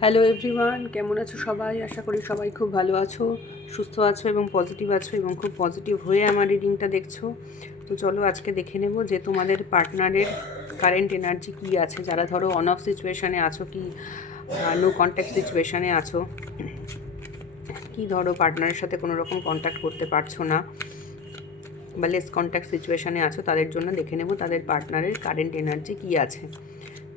Hello everyone, কেমন আছো সবাই? আশা করি সবাই খুব ভালো আছো, সুস্থ আছো এবং পজিটিভ আছো এবং খুব পজিটিভ হয়ে আমার রিডিংটা দেখছো। তো চলো আজকে দেখে নেব যে তোমাদের পার্টনারের কারেন্ট এনার্জি কী আছে। যারা ধরো অন অফ সিচুয়েশানে আছো, কি নো কন্ট্যাক্ট সিচুয়েশানে আছো, কি ধরো পার্টনারের সাথে কোনো রকম কন্ট্যাক্ট করতে পারছো না বা লেস কন্ট্যাক্ট সিচুয়েশানে আছো, তাদের জন্য দেখে নেব তাদের পার্টনারের কারেন্ট এনার্জি কী আছে।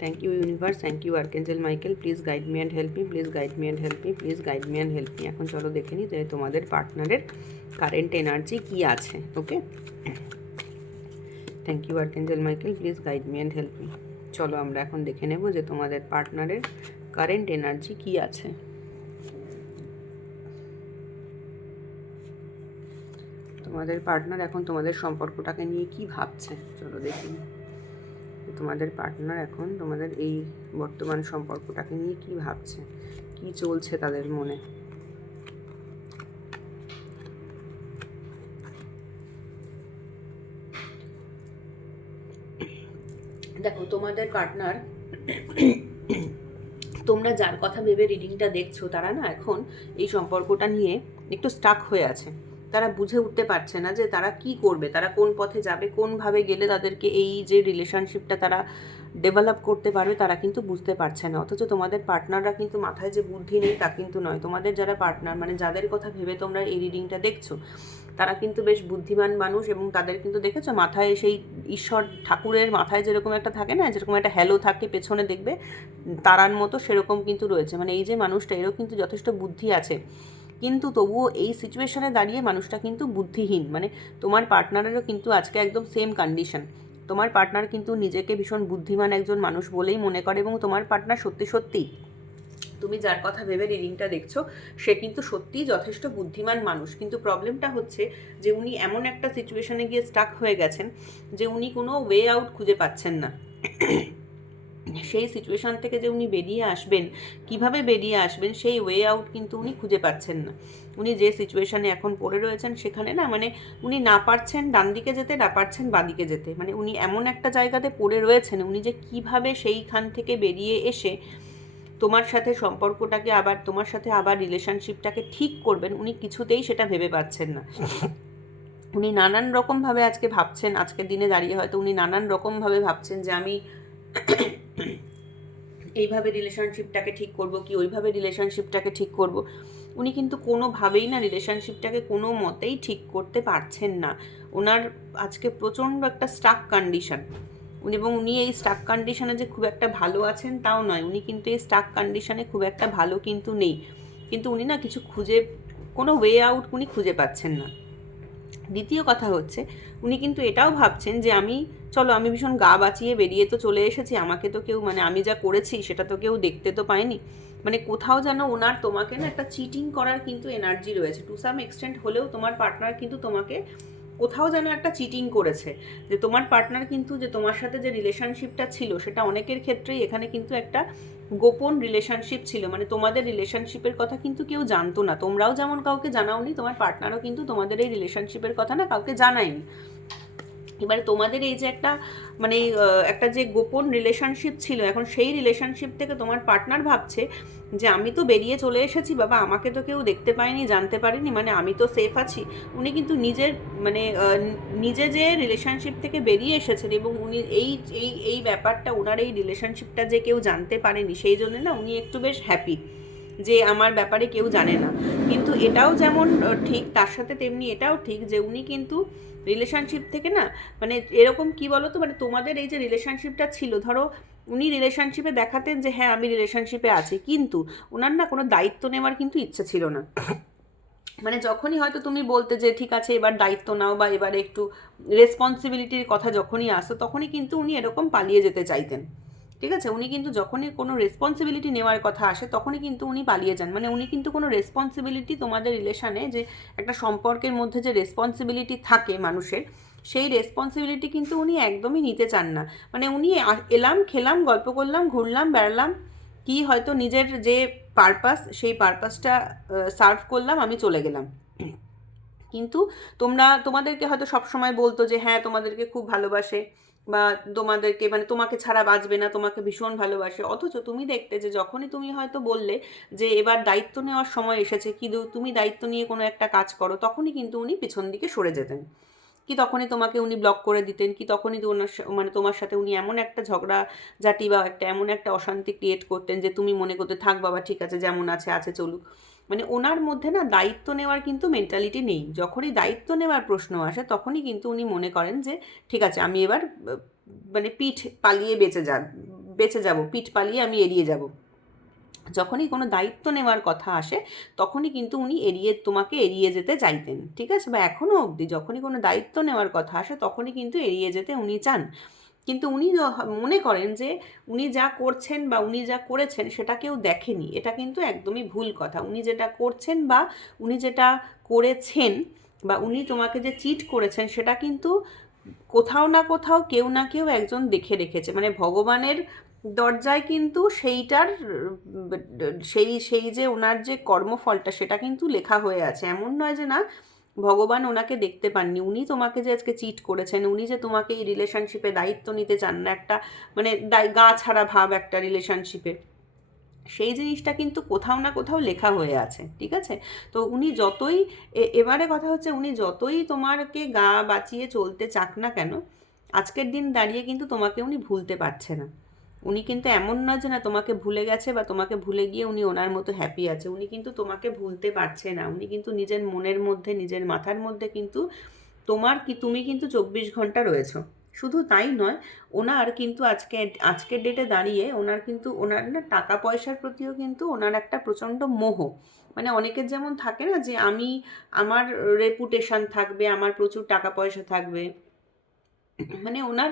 Thank you universe, thank you আর্কেঞ্জেল Michael, please guide me and help me, please guide me and help me, please guide me and help me. এখন চলো দেখে নিই যে তোমাদের পার্টনারের কারেন্ট এনার্জি কী আছে। Okay, thank you আর্কেঞ্জেল Michael, please guide me and help me. চলো আমরা এখন দেখে নেব যে তোমাদের পার্টনারের কারেন্ট এনার্জি কী আছে। তোমাদের পার্টনার এখন তোমাদের সম্পর্কটাকে নিয়ে কি ভাবছে, চলো দেখি তোমাদের পার্টনার এখন তোমাদের এই বর্তমান সম্পর্কটাকে নিয়ে কি ভাবছে, কি চলছে তাদের মনে। দেখো তোমাদের পার্টনার, তোমরা যার কথা ভেবে রিডিংটা দেখছো, তারা না এখন এই সম্পর্কটা নিয়ে একটু স্টাক হয়ে আছে। তারা বুঝে উঠতে পারছে না যে তারা কি করবে, তারা কোন পথে যাবে, কোনভাবে গেলে তাদেরকে এই যে রিলেশনশিপটা তারা ডেভেলপ করতে পারবে, তারা কিন্তু বুঝতে পারছে না। অথচ তোমাদের পার্টনাররা কিন্তু মাথায় যে বুদ্ধি নেই তা কিন্তু নয়। তোমাদের যারা পার্টনার, মানে যাদের কথা ভেবে তোমরা এই রিডিংটা দেখছো, তারা কিন্তু বেশ বুদ্ধিমান মানুষ এবং তাদের কিন্তু দেখেছো মাথায় সেই ঈশ্বর ঠাকুরের মাথায় যেরকম একটা থাকে না, যেরকম একটা হ্যালো থাকে পেছনে দেখবে তারার মতো, সেরকম কিন্তু রয়েছে। মানে এই যে মানুষটা, এরও কিন্তু যথেষ্ট বুদ্ধি আছে, কিন্তু তবুও এই সিচুয়েশনে দাঁড়িয়ে মানুষটা কিন্তু বুদ্ধিহীন। মানে তোমার পার্টনারেরও কিন্তু আজকে একদম সেম কন্ডিশন। তোমার পার্টনার কিন্তু নিজেকে ভীষণ বুদ্ধিমান একজন মানুষ বলেই মনে করে এবং তোমার পার্টনার সত্যি সত্যি, তুমি যার কথা ভেবে রিডিংটা দেখছো, সে কিন্তু সত্যিই যথেষ্ট বুদ্ধিমান মানুষ। কিন্তু প্রবলেমটা হচ্ছে যে উনি এমন একটা সিচুয়েশনে গিয়ে স্টাক হয়ে গেছেন যে উনি কোনো ওয়ে আউট খুঁজে পাচ্ছেন না। সেই সিচুয়েশান থেকে যে উনি বেরিয়ে আসবেন, কিভাবে বেরিয়ে আসবেন, সেই ওয়ে আউট কিন্তু উনি খুঁজে পাচ্ছেন না। উনি যে সিচুয়েশানে এখন পড়ে রয়েছেন সেখানে না, মানে উনি না পারছেন ডান দিকে যেতে, না পারছেন বাদিকে যেতে। মানে উনি এমন একটা জায়গাতে পড়ে রয়েছেন, উনি যে কিভাবে সেইখান থেকে বেরিয়ে এসে তোমার সাথে সম্পর্কটাকে আবার, তোমার সাথে আবার রিলেশনশিপটাকে ঠিক করবেন, উনি কিছুতেই সেটা ভেবে পাচ্ছেন না। উনি নানান রকমভাবে আজকে ভাবছেন, আজকের দিনে দাঁড়িয়ে হয়তো উনি নানান রকমভাবে ভাবছেন যে আমি এইভাবে রিলেশনশিপটাকে ঠিক করব, কি ওইভাবে রিলেশনশিপটাকে ঠিক করব। উনি কিন্তু কোনোভাবেই না রিলেশনশিপটাকে কোনো মতেই ঠিক করতে পারছেন না। ওনার আজকে প্রচণ্ড একটা স্টাক কন্ডিশন। এবং উনি এই স্টাক কন্ডিশনে যে খুব একটা ভালো আছেন তাও নয়, উনি কিন্তু এই স্টাক কন্ডিশনে খুব একটা ভালো কিন্তু নেই। কিন্তু উনি না কিছু খুঁজে, কোনো ওয়ে আউট উনি খুঁজে পাচ্ছেন না। দ্বিতীয় কথা হচ্ছে, উনি কিন্তু এটাও ভাবছেন যে চলো আমি ভীষণ গা বাঁচিয়ে বেরিয়ে তো চলে এসেছি, আমাকে তো কেউ, মানে আমি যা করেছি সেটা তো কেউ দেখতে তো পায়নি। মানে কোথাও যেন ওনার তোমাকে না একটা চিটিং করার কিন্তু এনার্জি রয়েছে। টু সাম এক্সটেন্ট হলেও তোমার পার্টনার কিন্তু তোমাকে কোথাও যেন একটা চিটিং করেছে। যে তোমার পার্টনার কিন্তু, যে তোমার সাথে যে রিলেশনশিপটা ছিল, সেটা অনেকের ক্ষেত্রেই এখানে কিন্তু একটা গোপন রিলেশনশিপ ছিল। মানে তোমাদের রিলেশনশিপের কথা কিন্তু কেউ জানতো না, তোমরাও যেমন কাউকে জানাওনি, তোমার পার্টনারও কিন্তু তোমাদের এই রিলেশনশিপের কথা না কাউকে জানায়নি। এবারে তোমাদের এই যে একটা, মানে একটা যে গোপন রিলেশনশিপ ছিল, এখন সেই রিলেশনশিপ থেকে তোমার পার্টনার ভাবছে যে আমি তো বেরিয়ে চলে এসেছি বাবা, আমাকে তো কেউ দেখতে পায়নি, জানতে পারেনি, মানে আমি তো সেফ আছি। উনি কিন্তু নিজের, মানে নিজে যে রিলেশনশিপ থেকে বেরিয়ে এসেছেন এবং উনি এই এই এই ব্যাপারটা, ওনার এই রিলেশনশিপটা যে কেউ জানতে পারেনি, সেই জন্য না উনি একটু বেশ হ্যাপি যে আমার ব্যাপারে কেউ জানে না। কিন্তু এটাও যেমন ঠিক, তার সাথে তেমনি এটাও ঠিক যে উনি কিন্তু রিলেশনশিপ থেকে না, মানে এরকম কি বলো তো, মানে তোমাদের এই যে রিলেশনশিপটা ছিল, ধরো উনি রিলেশনশিপে দেখাতেন যে হ্যাঁ আমি রিলেশনশিপে আছি, কিন্তু ওনার না কোনো দায়িত্ব নেওয়ার কিন্তু ইচ্ছে ছিল না। মানে যখনই হয়তো তুমি বলতে যে ঠিক আছে এবার দায়িত্ব নাও, বা এবারে একটু রেসপন্সিবিলিটির কথা যখনই আসতো, তখনই কিন্তু উনি এরকম পালিয়ে যেতে চাইতেন। ঠিক আছে, উনি কিন্তু যখনই কোনো রেসপন্সিবিলিটি নেওয়ার কথা আসে তখনই কিন্তু উনি পালিয়ে যান। মানে উনি কিন্তু কোনো রেসপন্সিবিলিটি তোমাদের রিলেশানে, যে একটা সম্পর্কের মধ্যে যে রেসপন্সিবিলিটি থাকে মানুষের, সেই রেসপন্সিবিলিটি কিন্তু উনি একদমই নিতে চান না। মানে উনি এলাম, খেলাম, গল্প করলাম, ঘুরলাম, বেড়ালাম, কি হয়তো নিজের যে পারপাস, সেই পারপাসটা সার্ভ করলাম, আমি চলে গেলাম। কিন্তু তোমাদেরকে হয়তো সবসময় বলতো যে হ্যাঁ তোমাদেরকে খুব ভালোবাসে, বা তোমাদেরকে মানে তোমাকে ছাড়া বাঁচবে না, তোমাকে ভীষণ ভালোবাসে। অথচ তুমি দেখতে যে যখনই তুমি হয়তো বললে যে এবার দায়িত্ব নেওয়ার সময় এসেছে, কি তুমি দায়িত্ব নিয়ে কোনো একটা কাজ করো, তখনই কিন্তু উনি পিছন দিকে সরে যেতেন, কি তখনই তোমাকে উনি ব্লক করে দিতেন, কি তখনই তো ওনার মানে তোমার সাথে উনি এমন একটা ঝগড়া ঝাঁটি বা একটা এমন একটা অশান্তি ক্রিয়েট করতেন যে তুমি মনে করতে থাক বাবা ঠিক আছে, যেমন আছে আছে চলুক। মানে ওনার মধ্যে না দায়িত্ব নেওয়ার কিন্তু মেন্টালিটি নেই। যখনই দায়িত্ব নেওয়ার প্রশ্ন আসে তখনই কিন্তু উনি মনে করেন যে ঠিক আছে আমি এবার মানে পিঠ পালিয়ে বেঁচে যাব, পিঠ পালিয়ে আমি এড়িয়ে যাব। যখনই কোনো দায়িত্ব নেওয়ার কথা আসে তখনই কিন্তু উনি তোমাকে এড়িয়ে যেতে চাইতেন, ঠিক আছে, বা এখনও অবধি যখনই কোনো দায়িত্ব নেওয়ার কথা আসে তখনই কিন্তু এড়িয়ে যেতে উনি চান। কিন্তু উনি মনে করেন যে উনি যা করছেন বা উনি যা করেছেন সেটা কেউ দেখেনি, এটা কিন্তু একদমই ভুল কথা। উনি যেটা করছেন বা উনি যেটা করেছেন বা উনি তোমাকে যে চিট করেছেন সেটা কিন্তু কোথাও না কোথাও কেউ না কেউ একজন দেখে রেখেছে, মানে ভগবানের দরজায় কিন্তু সেইটার সেই সেই যে ওনার যে কর্মফলটা সেটা কিন্তু লেখা হয়ে আছে। এমন নয় যে না ভগবান ওনাকে দেখতে পাননি, উনি তোমাকে যে আজকে চিট করেছেন, উনি যে তোমাকে এই রিলেশনশিপে দায়িত্ব নিতে চান না, একটা মানে গা ছাড়া ভাব একটা রিলেশনশিপে, সেই জিনিসটা কিন্তু কোথাও না কোথাও লেখা হয়ে আছে, ঠিক আছে। তো উনি যতই এবারে কথা হচ্ছে উনি যতই তোমাকে গা বাঁচিয়ে চলতে চাক না কেন, আজকের দিন দাঁড়িয়ে কিন্তু তোমাকে উনি ভুলতে পারছে না। উনি কিন্তু এমন নয় যে না তোমাকে ভুলে গেছে বা তোমাকে ভুলে গিয়ে উনি ওনার মতো হ্যাপি আছে, উনি কিন্তু তোমাকে ভুলতে পারছে না। উনি কিন্তু নিজের মনের মধ্যে নিজের মাথার মধ্যে কিন্তু তুমি কিন্তু 24 ঘন্টা রয়েছো। শুধু তাই নয়, ওনার কিন্তু আজকের ডেটে দাঁড়িয়ে ওনার কিন্তু ওনার না টাকা পয়সার প্রতিও কিন্তু ওনার একটা প্রচণ্ড মোহ। মানে অনেকের যেমন থাকে না যে আমার রেপুটেশন থাকবে, আমার প্রচুর টাকা পয়সা থাকবে, মানে ওনার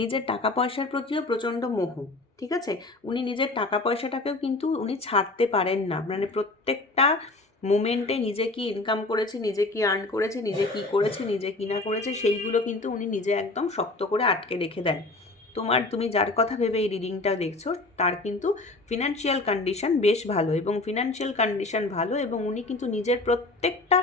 নিজের টাকা পয়সার প্রতিও প্রচণ্ড মোহ, ঠিক আছে। উনি নিজের টাকা পয়সাটাকেও কিন্তু উনি ছাড়তে পারেন না, মানে প্রত্যেকটা মোমেন্টে নিজে কি ইনকাম করেছে, নিজে কি আর্ন করেছে, নিজে কি করেছে, নিজে কি না করেছে, সেইগুলো কিন্তু উনি নিজে একদম শক্ত করে আটকে রেখে দেন। তুমি যার কথা ভেবে এই রিডিংটা দেখছো তার কিন্তু ফিনান্সিয়াল কন্ডিশন বেশ ভালো, এবং ফিনান্সিয়াল কন্ডিশন ভালো, এবং উনি কিন্তু নিজের প্রত্যেকটা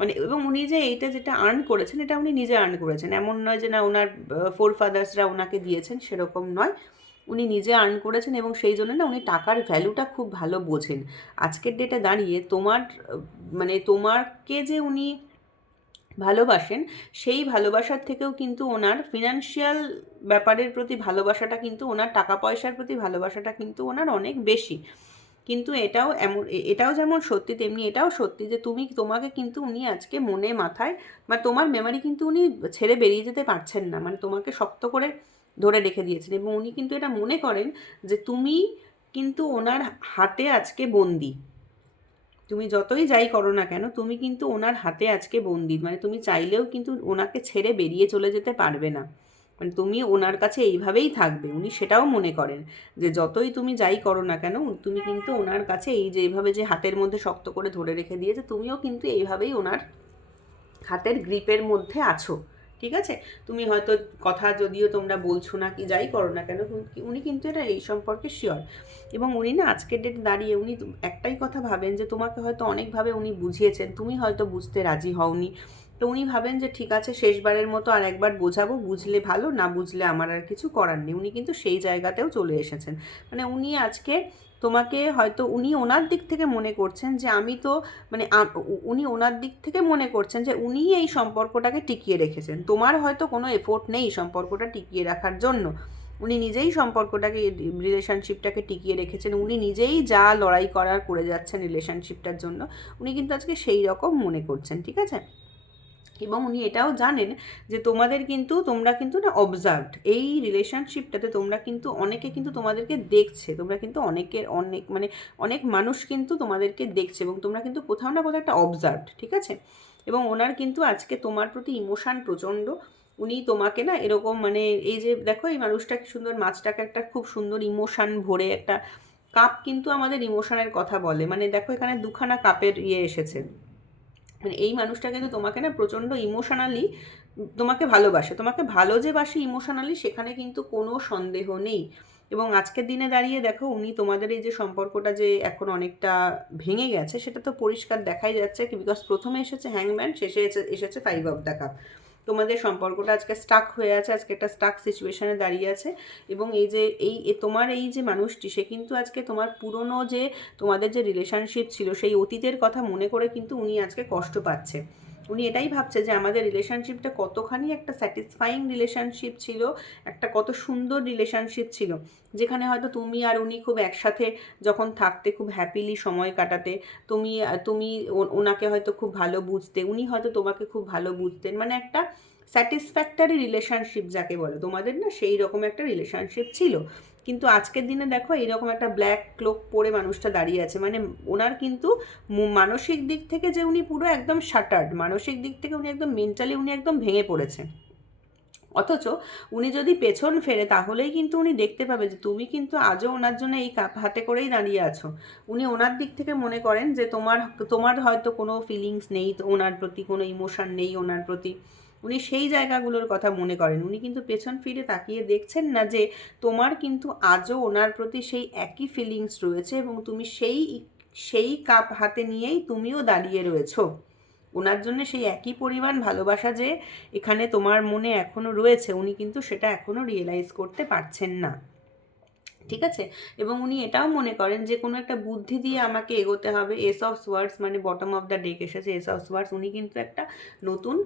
মানে এবং উনি যে এইটা যেটা আর্ন করেছেন এটা উনি নিজে আর্ন করেছেন, এমন নয় যে না ওনার ফোর ফাদার্সরা ওনাকে দিয়েছেন, সেরকম নয়। উনি নিজে আর্ন করেছেন এবং সেই জন্য না উনি টাকার ভ্যালুটা খুব ভালো বোঝেন। আজকের ডেটে দাঁড়িয়ে মানে তোমাকে যে উনি ভালোবাসেন, সেই ভালোবাসার থেকেও কিন্তু ওনার ফিনান্সিয়াল ব্যাপারের প্রতি ভালোবাসাটা কিন্তু ওনার টাকা পয়সার প্রতি ভালোবাসাটা কিন্তু ওনার অনেক বেশি। কিন্তু এটাও যেমন সত্যি তেমনি এটাও সত্যি যে তোমাকে কিন্তু উনি আজকে মনে মাথায় বা তোমার মেমারি কিন্তু উনি ছেড়ে বেরিয়ে যেতে পারছেন না, মানে তোমাকে শক্ত করে ধরে রেখে দিয়েছেন, এবং উনি কিন্তু এটা মনে করেন যে তুমি কিন্তু ওনার হাতে আজকে বন্দি। তুমি যতই যাই করো না কেন তুমি কিন্তু ওনার হাতে আজকে বন্দি, মানে তুমি চাইলেও কিন্তু ওনাকে ছেড়ে বেরিয়ে চলে যেতে পারবে না, মানে তুমি ওনার কাছে এইভাবেই থাকবে। উনি সেটাও মনে করেন যে যতই তুমি যাই করো না কেন তুমি কিন্তু ওনার কাছে এই যে এইভাবে যে হাতের মধ্যে শক্ত করে ধরে রেখে দিয়েছে, তুমিও কিন্তু এইভাবেই ওনার হাতের গ্রিপের মধ্যে আছো, ঠিক আছে। তুমি হয়তো কথা যদিও তোমরা বলছো না কি যাই করো না কেন, উনি কিন্তু এটা এই সম্পর্কে শিওর। এবং উনি না আজকের ডেটে দাঁড়িয়ে উনি একটাই কথা ভাবেন যে তোমাকে হয়তো অনেকভাবে উনি বুঝিয়েছেন, তুমি হয়তো বুঝতে রাজি হওনি, তো উনি ভাবেন যে ঠিক আছে শেষবারের মতো আর একবার বোঝাবো, বুঝলে ভালো, না বুঝলে আমার আর কিছু করার নেই। উনি কিন্তু সেই জায়গাতেও চলে এসেছেন, মানে উনি আজকে তোমাকে হয়তো উনি ওনার দিক থেকে মনে করছেন যে আমি তো মানে উনি ওনার দিক থেকে মনে করছেন যে উনিই এই সম্পর্কটাকে টিকিয়ে রেখেছেন, তোমার হয়তো কোনো এফোর্ট নেই সম্পর্কটা টিকিয়ে রাখার জন্য। উনি নিজেই সম্পর্কটাকে রিলেশনশিপটাকে টিকিয়ে রেখেছেন, উনি নিজেই যা লড়াই করার করে যাচ্ছেন রিলেশনশিপটার জন্য, উনি কিন্তু আজকে সেই রকম মনে করছেন, ঠিক আছে। এবং উনি এটাও জানেন যে তোমরা কিন্তু না অবজার্ভড এই রিলেশনশিপটাতে, তোমরা কিন্তু অনেকে কিন্তু তোমাদেরকে দেখছে, তোমরা কিন্তু মানে অনেক মানুষ কিন্তু তোমাদেরকে দেখছে, এবং তোমরা কিন্তু কোথাও না কোথাও একটা অবজার্ভড, ঠিক আছে। এবং ওনার কিন্তু আজকে তোমার প্রতি ইমোশান প্রচণ্ড। উনি তোমাকে না এরকম মানে এই যে দেখো এই মানুষটা কি সুন্দর, মাছটাকে একটা খুব সুন্দর ইমোশান ভরে একটা কাপ কিন্তু আমাদের ইমোশনের কথা বলে, মানে দেখো এখানে দুখানা কাপের এসেছে, মানে এই মানুষটা কিন্তু তোমাকে না প্রচণ্ড ইমোশনালি তোমাকে ভালোবাসে, তোমাকে ভালো যে বাসে ইমোশনালি সেখানে কিন্তু কোনো সন্দেহ নেই। এবং আজকের দিনে দাঁড়িয়ে দেখো উনি তোমাদের এই যে সম্পর্কটা যে এখন অনেকটা ভেঙে গেছে সেটা তো পরিষ্কার দেখাই যাচ্ছে কি, বিকজ প্রথমে এসেছে হ্যাংম্যান, শেষে এসেছে 5 অফ দ্য কাপ। তোমাদের সম্পর্কটা আজকে স্টাক হয়ে আছে, আজকে একটা স্টাক সিচুয়েশনে দাঁড়িয়ে আছে। এবং এই যে তোমার এই যে মানুষটি, সে কিন্তু আজকে তোমার পুরনো যে তোমাদের যে রিলেশনশিপ ছিল সেই অতীতের কথা মনে করে কিন্তু উনি আজকে কষ্ট পাচ্ছে। উনি এটাই ভাবছে যে আমাদের রিলেশনশিপটা কতখানি একটা স্যাটিসফাইং রিলেশনশিপ ছিল, একটা কত সুন্দর রিলেশনশিপ ছিল, যেখানে হয়তো তুমি আর উনি খুব একসাথে যখন থাকতে খুব হ্যাপিলি সময় কাটাতে, তুমি তুমি ওনাকে হয়তো খুব ভালো বুঝতে, উনি হয়তো তোমাকে খুব ভালো বুঝতেন, মানে একটা স্যাটিসফ্যাক্টরি রিলেশনশিপ যাকে বলে তোমাদের, না সেই রকম একটা রিলেশনশিপ ছিল। কিন্তু আজকের দিনে দেখো এইরকম একটা ব্ল্যাক ক্লোক পরে মানুষটা দাঁড়িয়ে আছে, মানে ওনার কিন্তু মানসিক দিক থেকে যে উনি পুরো একদম শাটার্ড, মানসিক দিক থেকে উনি একদম মেন্টালি উনি একদম ভেঙে পড়েছে। অথচ উনি যদি পেছন ফেরে তাহলেই কিন্তু উনি দেখতে পাবে যে তুমি কিন্তু আজও ওনার জন্য এই কাপ হাতে করেই দাঁড়িয়ে আছো। উনি ওনার দিক থেকে মনে করেন যে তোমার তোমার হয়তো কোনো ফিলিংস নেই ওনার প্রতি, কোনো ইমোশন নেই ওনার প্রতি, উনি সেই জায়গাগুলোর কথা মনে করেন। উনি কিন্তু পেছন ফিরে তাকিয়ে দেখছেন না যে তোমার কিন্তু আজও ওনার প্রতি সেই একই ফিলিংস রয়েছে, এবং তুমি সেই সেই কাপ হাতে নিয়েই তুমিও দাঁড়িয়ে রয়েছো। ওনার জন্য সেই একই পরিমাণ ভালোবাসা যে এখানে তোমার মনে এখনও রয়েছে, উনি কিন্তু সেটা এখনও রিয়েলাইজ করতে পারছেন না। ঠিক আছে? এবং উনি এটাও মনে করেন যে কোনো একটা বুদ্ধি দিয়ে আমাকে এগোতে হবে। এস অফ সোয়ার্ডস মানে বটম অফ দ্য ডেক এসেছে, এস অফ সোয়ার্ডস। উনি কিন্তু একটা নতুন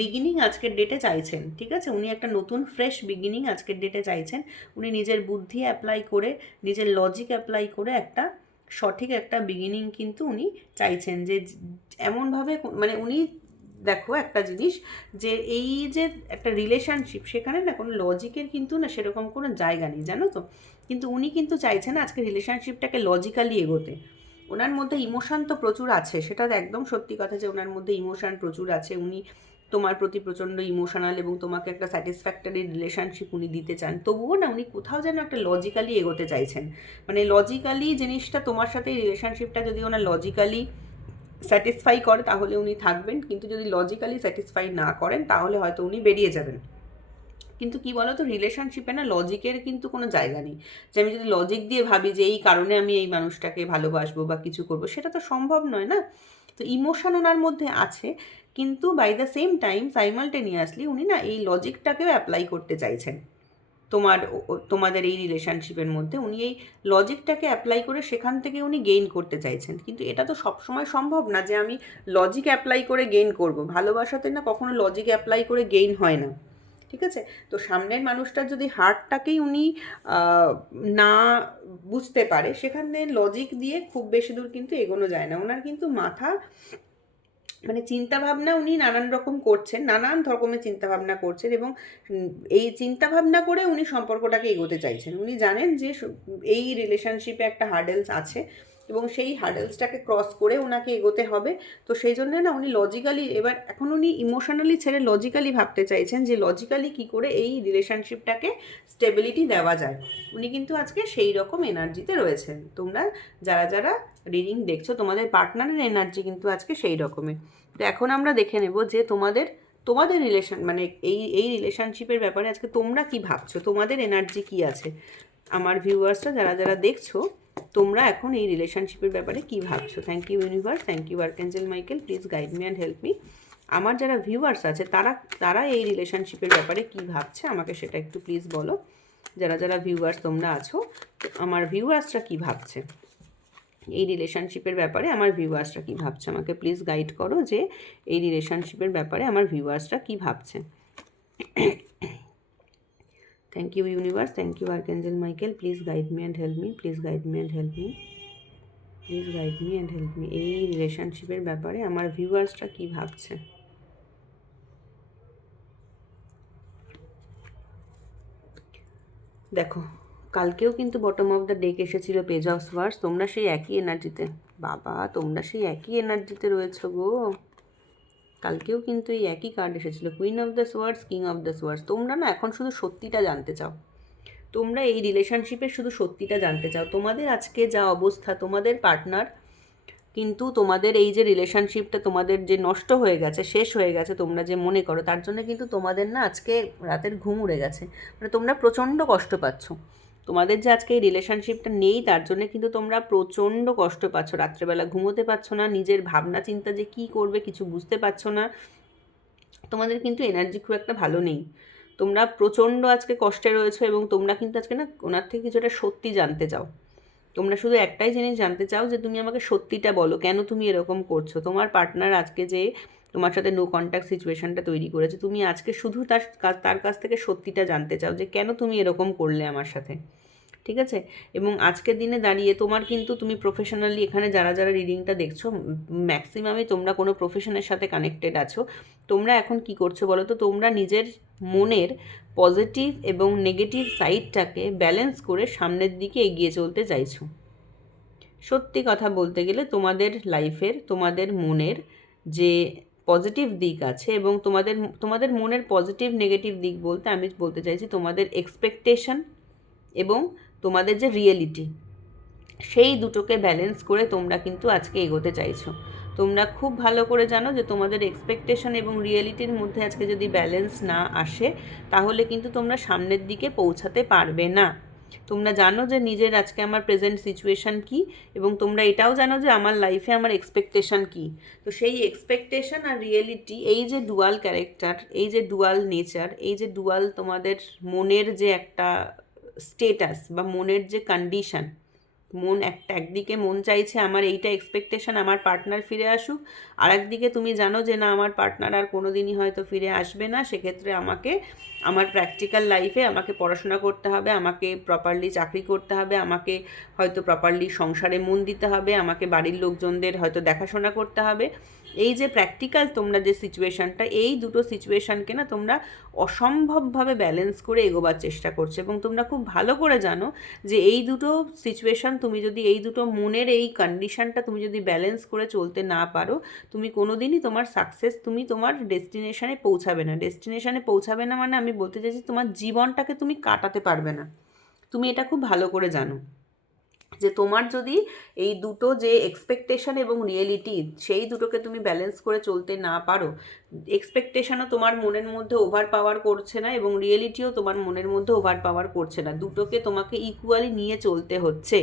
বিগিনিং আজকের ডেটে চাইছেন। ঠিক আছে? উনি একটা নতুন ফ্রেশ বিগিনিং আজকের ডেটে চাইছেন। উনি নিজের বুদ্ধি অ্যাপ্লাই করে, নিজের লজিক অ্যাপ্লাই করে একটা সঠিক একটা বিগিনিং কিন্তু উনি চাইছেন। যে এমনভাবে মানে উনি দেখো একটা জিনিস, যে এই যে একটা রিলেশনশিপ, সেখানে না কোনো লজিকের কিন্তু না সেরকম কোনো জায়গা নেই, জানো তো। কিন্তু উনি কিন্তু চাইছেন আজকে রিলেশনশিপটাকে লজিক্যালি এগোতে। ওনার মধ্যে ইমোশান তো প্রচুর আছে, সেটা একদম সত্যি কথা যে ওনার মধ্যে ইমোশান প্রচুর আছে। উনি তোমার প্রতি প্রচণ্ড ইমোশনাল এবং তোমাকে একটা স্যাটিসফ্যাক্টরি রিলেশনশিপ উনি দিতে চান। তবুও না উনি কোথাও যেন একটা লজিক্যালি এগোতে চাইছেন। মানে লজিক্যালি জিনিসটা তোমার সাথে রিলেশনশিপটা যদি ওনার লজিক্যালি স্যাটিসফাই করে তাহলে উনি থাকবেন, কিন্তু যদি লজিক্যালি স্যাটিসফাই না করেন তাহলে হয়তো উনি বেরিয়ে যাবেন। কিন্তু কি বলো তো, রিলেশনশিপে না লজিকের কিন্তু কোনো জায়গা নেই। যে আমি যদি লজিক দিয়ে ভাবি যে এই কারণে আমি এই মানুষটাকে ভালোবাসবো বা কিছু করবো, সেটা তো সম্ভব নয় না। তো ইমোশন ওনার মধ্যে আছে, কিন্তু by the same time simultaneously উনি না এই লজিকটাকেও অ্যাপ্লাই করতে চাইছেন তোমাদের এই রিলেশনশিপের মধ্যে। উনি এই লজিকটাকে অ্যাপ্লাই করে সেখান থেকে উনি গেইন করতে চাইছেন। কিন্তু এটা তো সবসময় সম্ভব না যে আমি লজিক অ্যাপ্লাই করে গেইন করব। ভালোবাসাতে না কখনো লজিক অ্যাপ্লাই করে গেইন হয় না। ঠিক আছে? তো সামনের মানুষটার যদি হার্টটাকেই উনি না বুঝতে পারে, সেখান থেকে লজিক দিয়ে খুব বেশি দূর কিন্তু এগোনো যায় না। ওনার কিন্তু মাথা মানে চিন্তাভাবনা উনি নানান রকম করছেন, নানান রকমের চিন্তাভাবনা করছেন, এবং এই চিন্তাভাবনা করে উনি সম্পর্কটাকে এগোতে চাইছেন। উনি জানেন যে এই রিলেশনশিপে একটা হার্ডেলস আছে এবং সেই হার্ডেলসটাকে ক্রস করে ওনাকে এগোতে হবে। তো সেই জন্য না উনি লজিক্যালি, এবার এখন উনি ইমোশনালি ছেড়ে লজিক্যালি ভাবতে চাইছেন যে লজিক্যালি কী করে এই রিলেশনশিপটাকে স্টেবিলিটি দেওয়া যায়। উনি কিন্তু আজকে সেই রকম এনার্জিতে রয়েছেন। তোমরা যারা যারা রিডিং দেখছো, তোমাদের পার্টনারের এনার্জি কিন্তু আজকে সেই রকমের। তো এখন আমরা দেখে নেব যে তোমাদের তোমাদের রিলেশন মানে এই রিলেশনশিপের ব্যাপারে আজকে তোমরা কি ভাবছো, তোমাদের এনার্জি কি আছে। আমার ভিউয়ার্সরা যারা যারা দেখছো, তোমরা এখন এই রিলেশনশিপের ব্যাপারে কি ভাবছো। Thank you universe, thank you Archangel Michael, please guide me and help me. আমার যারা ভিউয়ার্স আছে তারা তারা এই রিলেশনশিপের ব্যাপারে কি ভাবছে আমাকে সেটা একটু প্লিজ বলো। যারা যারা ভিউয়ার্স তোমরা আছো, আমার ভিউয়ার্সরা কি ভাবছে এই রিলেশনশিপের ব্যাপারে, আমার ভিউয়ার্সরা কী ভাবছে আমাকে প্লিজ গাইড করো যে এই রিলেশনশিপের ব্যাপারে আমার ভিউয়ার্সরা কী ভাবছে। Thank you universe, thank you Archangel Michael, please guide me and help me, please guide me and help me, please guide me and help me. এই রিলেশনশিপের ব্যাপারে আমার ভিউয়ার্সরা কী ভাবছে। দেখো কালকেও কিন্তু বটম অফ দ্য ডেক এসেছিল পেজ অফ সোয়ার্ডস। তোমরা সেই একই এনার্জিতে, বাবা তোমরা সেই একই এনার্জিতে রয়েছো গো। কালকেও কিন্তু এই একই কার্ড এসেছিল, queen of the swords, king of the swords. তোমরা না এখন শুধু সত্যিটা জানতে চাও, তোমরা এই রিলেশনশিপের শুধু সত্যিটা জানতে চাও। তোমাদের আজকে যা অবস্থা, তোমাদের পার্টনার কিন্তু তোমাদের এই যে রিলেশনশিপটা তোমাদের যে নষ্ট হয়ে গেছে, শেষ হয়ে গেছে তোমরা যে মনে করো, তার জন্য কিন্তু তোমাদের না আজকে রাতের ঘুম উড়ে গেছে। মানে তোমরা প্রচণ্ড কষ্ট পাচ্ছ। তোমাদের যে আজকে এই রিলেশনশিপটা নেই তার জন্য কিন্তু তোমরা প্রচণ্ড কষ্ট পাচ্ছ। রাত্রেবেলা ঘুমোতে পারছো না, নিজের ভাবনা চিন্তা যে কী করবে কিছু বুঝতে পারছো না। তোমাদের কিন্তু এনার্জি খুব একটা ভালো নেই, তোমরা প্রচণ্ড আজকে কষ্টে রয়েছো এবং তোমরা কিন্তু আজকে না ওনার থেকে কিছুটা সত্যি জানতে চাও। তোমরা শুধু একটাই জিনিস জানতে চাও যে তুমি আমাকে সত্যিটা বলো, কেন তুমি এরকম করছো। তোমার পার্টনার আজকে যে তোমার সাথে নো কন্ট্যাক্ট সিচুয়েশনটা তৈরি করেছে, তুমি আজকে শুধু তার কাছ থেকে সত্যিটা জানতে চাও যে কেন তুমি এরকম করলে আমার সাথে, ঠিক আছে। এবং আজকের দিনে দাঁড়িয়ে তোমার কিন্তু তুমি প্রফেশনালি এখানে যারা যারা রিডিংটা দেখছো, ম্যাক্সিমামই তোমরা কোনো প্রফেশনের সাথে কানেক্টেড আছো। তোমরা এখন কি করছো বলো তো, তোমরা নিজের মনের পজিটিভ এবং নেগেটিভ সাইডটাকে ব্যালেন্স করে সামনের দিকে এগিয়ে চলতে চাইছো। সত্যি কথা বলতে গেলে তোমাদের লাইফের, তোমাদের মনের যে পজিটিভ দিক আছে এবং তোমাদের তোমাদের মনের পজিটিভ নেগেটিভ দিক বলতে আমি বলতে চাইছি তোমাদের এক্সপেকটেশন এবং তোমাদের যে রিয়েলিটি, সেই দুটোকে ব্যালেন্স করে তোমরা কিন্তু আজকে এগোতে চাইছো। তোমরা খুব ভালো করে জানো যে তোমাদের এক্সপেকটেশন এবং রিয়েলিটির মধ্যে আজকে যদি ব্যালেন্স না আসে, তাহলে কিন্তু তোমরা সামনের দিকে পৌঁছাতে পারবে না। তোমরা জানো যে নিজের আজকে আমার প্রেজেন্ট সিচুয়েশান কী, এবং তোমরা এটাও জানো যে আমার লাইফে আমার এক্সপেকটেশান কী। তো সেই এক্সপেকটেশান আর রিয়েলিটি, এই যে ডুয়াল ক্যারেক্টার, এই যে ডুয়াল নেচার, এই যে ডুয়াল তোমাদের মনের যে একটা স্টেটাস বা মনের যে কন্ডিশন, মন একদিকে মন চাইছে আমার এইটা এক্সপেকটেশন আমার পার্টনার ফিরে আসুক, আর একদিকে তুমি জানো যে না আমার পার্টনার আর কোনো দিনই হয়তো ফিরে আসবে না, সেক্ষেত্রে আমাকে আমার প্র্যাকটিক্যাল লাইফে আমাকে পড়াশোনা করতে হবে, আমাকে প্রপারলি চাকরি করতে হবে, আমাকে হয়তো প্রপারলি সংসারে মন দিতে হবে, আমাকে বাড়ির লোকজনদের হয়তো দেখাশোনা করতে হবে। এই যে প্র্যাকটিক্যাল তোমরা যে সিচুয়েশানটা, এই দুটো সিচুয়েশানকে না তোমরা অসম্ভবভাবে ব্যালেন্স করে এগোবার চেষ্টা করছো, এবং তোমরা খুব ভালো করে জানো যে এই দুটো সিচুয়েশান তুমি যদি, এই দুটো মনের এই কন্ডিশানটা তুমি যদি ব্যালেন্স করে চলতে না পারো, তুমি কোনো দিনই তোমার সাকসেস, তুমি তোমার ডেস্টিনেশানে পৌঁছাবে না। ডেস্টিনেশানে পৌঁছাবে না মানে আমি বলতে চাইছি তোমার জীবনটাকে তুমি কাটাতে পারবে না। তুমি এটা খুব ভালো করে জানো যে তোমার যদি এই দুটো যে এক্সপেকটেশন এবং রিয়েলিটি, সেই দুটোকে তুমি ব্যালেন্স করে চলতে না পারো, এক্সপেকটেশনও তোমার মনের মধ্যে ওভার পাওয়ার করছে না এবং রিয়েলিটিও তোমার মনের মধ্যে ওভার পাওয়ার করছে না, দুটোকে তোমাকে ইকুয়ালি নিয়ে চলতে হচ্ছে,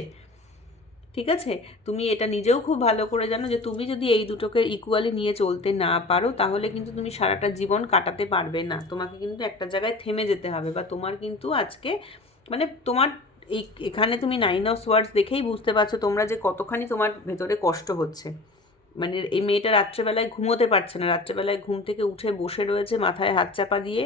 ঠিক আছে। তুমি এটা নিজেও খুব ভালো করে জানো যে তুমি যদি এই দুটোকে ইকুয়ালি নিয়ে চলতে না পারো, তাহলে কিন্তু তুমি সারাটা জীবন কাটাতে পারবে না। তোমাকে কিন্তু একটা জায়গায় থেমে যেতে হবে, বা তোমার কিন্তু আজকে মানে তোমার এখানে তুমি 9 অফ ওয়ার্ডস দেখেই বুঝতে পারছো তোমরা যে কতখানি তোমার ভেতরে কষ্ট হচ্ছে। মানে এই মেয়েটা রাত্রেবেলায় ঘুমোতে পারছে না, রাত্রেবেলায় ঘুম থেকে উঠে বসে রয়েছে মাথায় হাত চাপা দিয়ে,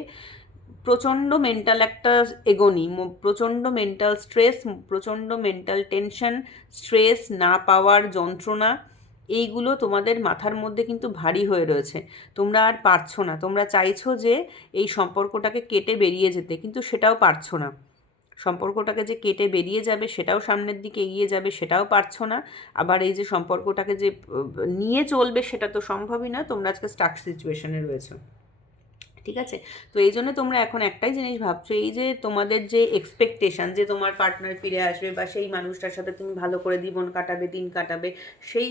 প্রচণ্ড মেন্টাল একটা এগোনি, প্রচণ্ড মেন্টাল স্ট্রেস, প্রচণ্ড মেন্টাল টেনশন, স্ট্রেস, না পাওয়ার যন্ত্রণা, এইগুলো তোমাদের মাথার মধ্যে কিন্তু ভারী হয়ে রয়েছে। তোমরা আর পারছো না, তোমরা চাইছো যে এই সম্পর্কটাকে কেটে বেরিয়ে যেতে, কিন্তু সেটাও পারছো না। সম্পর্কটাকে যে কেটে বেরিয়ে যাবে, সেটাও সামনের দিকে এগিয়ে যাবে, সেটাও পারছো না। আবার এই যে সম্পর্কটাকে যে নিয়ে চলবে, সেটা তো সম্ভবই না। তোমরা আজকে স্টাক সিচুয়েশনে রয়েছো, ঠিক আছে। তো এই জন্য তোমরা এখন একটাই জিনিস ভাবছো, এই যে তোমাদের যে এক্সপেকটেশান যে তোমার পার্টনার ফিরে আসবে বা সেই মানুষটার সাথে তুমি ভালো করে জীবন কাটাবে, দিন কাটাবে, সেই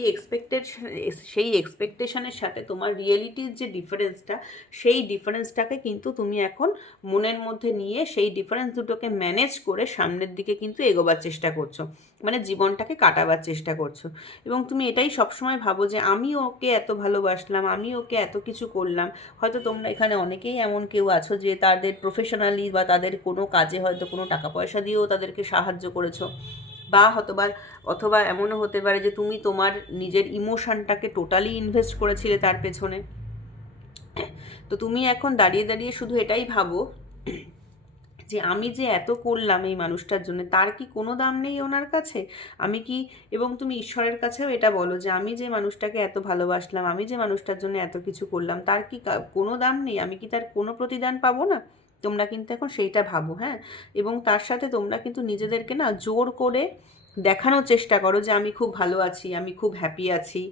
এক্সপেকটেশানের সাথে তোমার রিয়েলিটির যে ডিফারেন্সটা, সেই ডিফারেন্সটাকে কিন্তু তুমি এখন মনের মধ্যে নিয়ে সেই ডিফারেন্স দুটোকে ম্যানেজ করে সামনের দিকে কিন্তু এগোবার চেষ্টা করছো, মানে জীবনটাকে কাটাবার চেষ্টা করছো। এবং তুমি এটাই সবসময় ভাবো যে আমি ওকে এত ভালোবাসলাম, আমি ওকে এত কিছু করলাম। হয়তো তোমরা এখানে অনেকেই এমন কেউ আছো যে তাদের প্রফেশনালি বা তাদের কোনো কাজে হয়তো কোনো টাকা পয়সা দিয়েও তাদেরকে সাহায্য করেছো, বা অথবা এমনও হতে পারে যে তুমি তোমার নিজের ইমোশনটাকে টোটালি ইনভেস্ট করেছিলে তার পেছনে। তো তুমি এখন দাঁড়িয়ে দাঁড়িয়ে শুধু এটাই ভাবো যে আমি যে এত করলাম এই মানুষটার জন্য, তার কি কোনো দাম নেই ওনার কাছে? আমি কি, এবং তুমি ঈশ্বরের কাছেও এটা বলো যে আমি যে মানুষটাকে এত ভালোবাসলাম, আমি যে মানুষটার জন্য এত কিছু করলাম, তার কি কোনো দাম নেই? আমি কি তার কোনো প্রতিদান পাবো না? তোমরা কিন্তু এখন সেইটা ভাবো, হ্যাঁ। এবং তার সাথে তোমরা কিন্তু নিজেদেরকে না জোর করে দেখানোর চেষ্টা করো যে আমি খুব ভালো আছি, আমি খুব হ্যাপি আছি।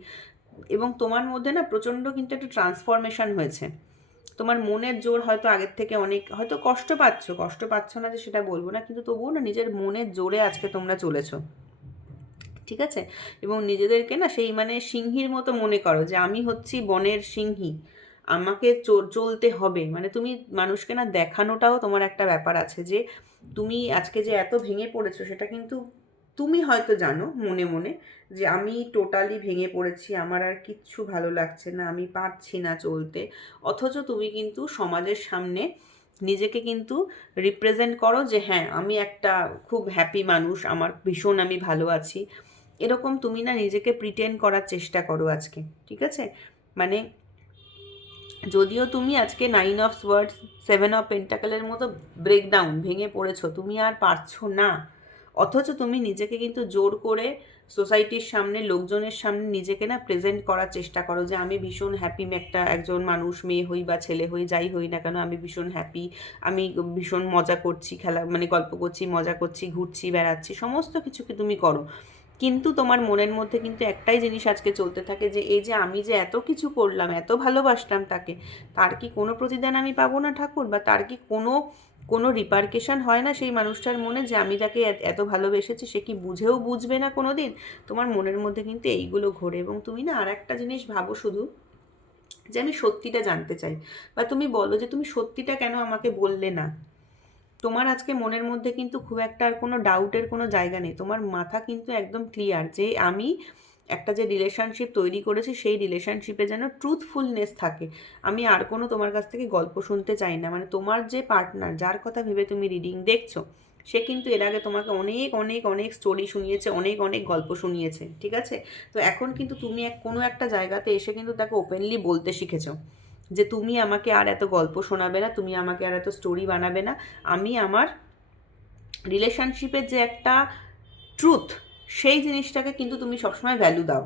এবং তোমার মধ্যে না প্রচণ্ড কিন্তু একটা ট্রান্সফরমেশন হয়েছে। তোমার মনের জোর হয়তো আগের থেকে অনেক, হয়তো কষ্ট পাচ্ছ না যে সেটা বলবো না, কিন্তু তবুও না নিজের মনের জোরে আজকে তোমরা চলেছো, ঠিক আছে। এবং নিজেদেরকে না সেই মানে সিংহীর মতো মনে করো যে আমি হচ্ছি বনের সিংহী, আমাকে চলতে হবে। মানে তুমি মানুষকে না দেখানোটাও তোমার একটা ব্যাপার আছে যে তুমি আজকে যে এত ভেঙে পড়েছো, সেটা কিন্তু তুমি হয়তো জানো মনে মনে যে আমি টোটালি ভেঙে পড়েছি, আমার আর কিচ্ছু ভালো লাগছে না, আমি পারছি না চলতে। অথচ তুমি কিন্তু সমাজের সামনে নিজেকে কিন্তু রিপ্রেজেন্ট করো যে হ্যাঁ আমি একটা খুব হ্যাপি মানুষ, আমার ভীষণ আমি ভালো আছি। এরকম তুমি না নিজেকে প্রিটেন্ড করার চেষ্টা করো আজকে, ঠিক আছে? মানে যদিও তুমি আজকে 9 অফ ওয়ার্ডস 7 অফ পেন্টাকেলের মতো ব্রেকডাউন ভেঙে পড়েছো, তুমি আর পারছো না, অথচ তুমি নিজেকে কিন্তু জোর করে সোসাইটির সামনে, লোকজনের সামনে নিজেকে না প্রেজেন্ট করার চেষ্টা করো যে আমি ভীষণ হ্যাপি, একজন মানুষ, মেয়ে হই বা ছেলে হই, যাই হই না কেন আমি ভীষণ হ্যাপি, আমি ভীষণ মজা করছি, খেলা মানে গল্প করছি, মজা করছি, ঘুরছি, বেড়াচ্ছি, সমস্ত কিছুকে তুমি করো। কিন্তু তোমার মনের মধ্যে কিন্তু একটাই জিনিস আজকে চলতে থাকে যে এই যে আমি যে এত কিছু করলাম, এত ভালোবাসলাম তাকে, তার কি কোনো প্রতিদান আমি পাবো না ঠাকুর? বা তার কি কোনো কোনো রিপারকেশন হয় না সেই মানুষটার মনে যে আমি তাকে এত ভালোবেসেছি, সে কি বুঝেও বুঝবে না কোনো দিন? তোমার মনের মধ্যে কিন্তু এইগুলো ঘোরে। এবং তুমি না আর একটা জিনিস ভাবো শুধু, যে আমি সত্যিটা জানতে চাই, বা তুমি বলো যে তুমি সত্যিটা কেন আমাকে বললে না। তোমার আজকে মনের মধ্যে কিন্তু খুব একটা আর কোনো ডাউটের কোনো জায়গা নেই, তোমার মাথা কিন্তু একদম ক্লিয়ার যে আমি একটা যে রিলেশনশিপ তৈরি করেছি সেই রিলেশনশিপে যেন ট্রুথফুলনেস থাকে। আমি আর কোনো তোমার কাছ থেকে গল্প শুনতে চাই না। মানে তোমার যে পার্টনার, যার কথা ভেবে তুমি রিডিং দেখছো, সে কিন্তু এর আগে তোমাকে অনেক অনেক অনেক স্টোরি শুনিয়েছে, অনেক অনেক গল্প শুনিয়েছে, ঠিক আছে? তো এখন কিন্তু তুমি কোনো একটা জায়গাতে এসে কিন্তু তাকে ওপেনলি বলতে শিখেছো যে তুমি আমাকে আর এত গল্প শোনাবে না, তুমি আমাকে আর এত স্টোরি বানাবে না, আমি আমার রিলেশনশিপের যে একটা ট্রুথ, সেই জিনিসটাকে কিন্তু তুমি সবসময় ভ্যালু দাও।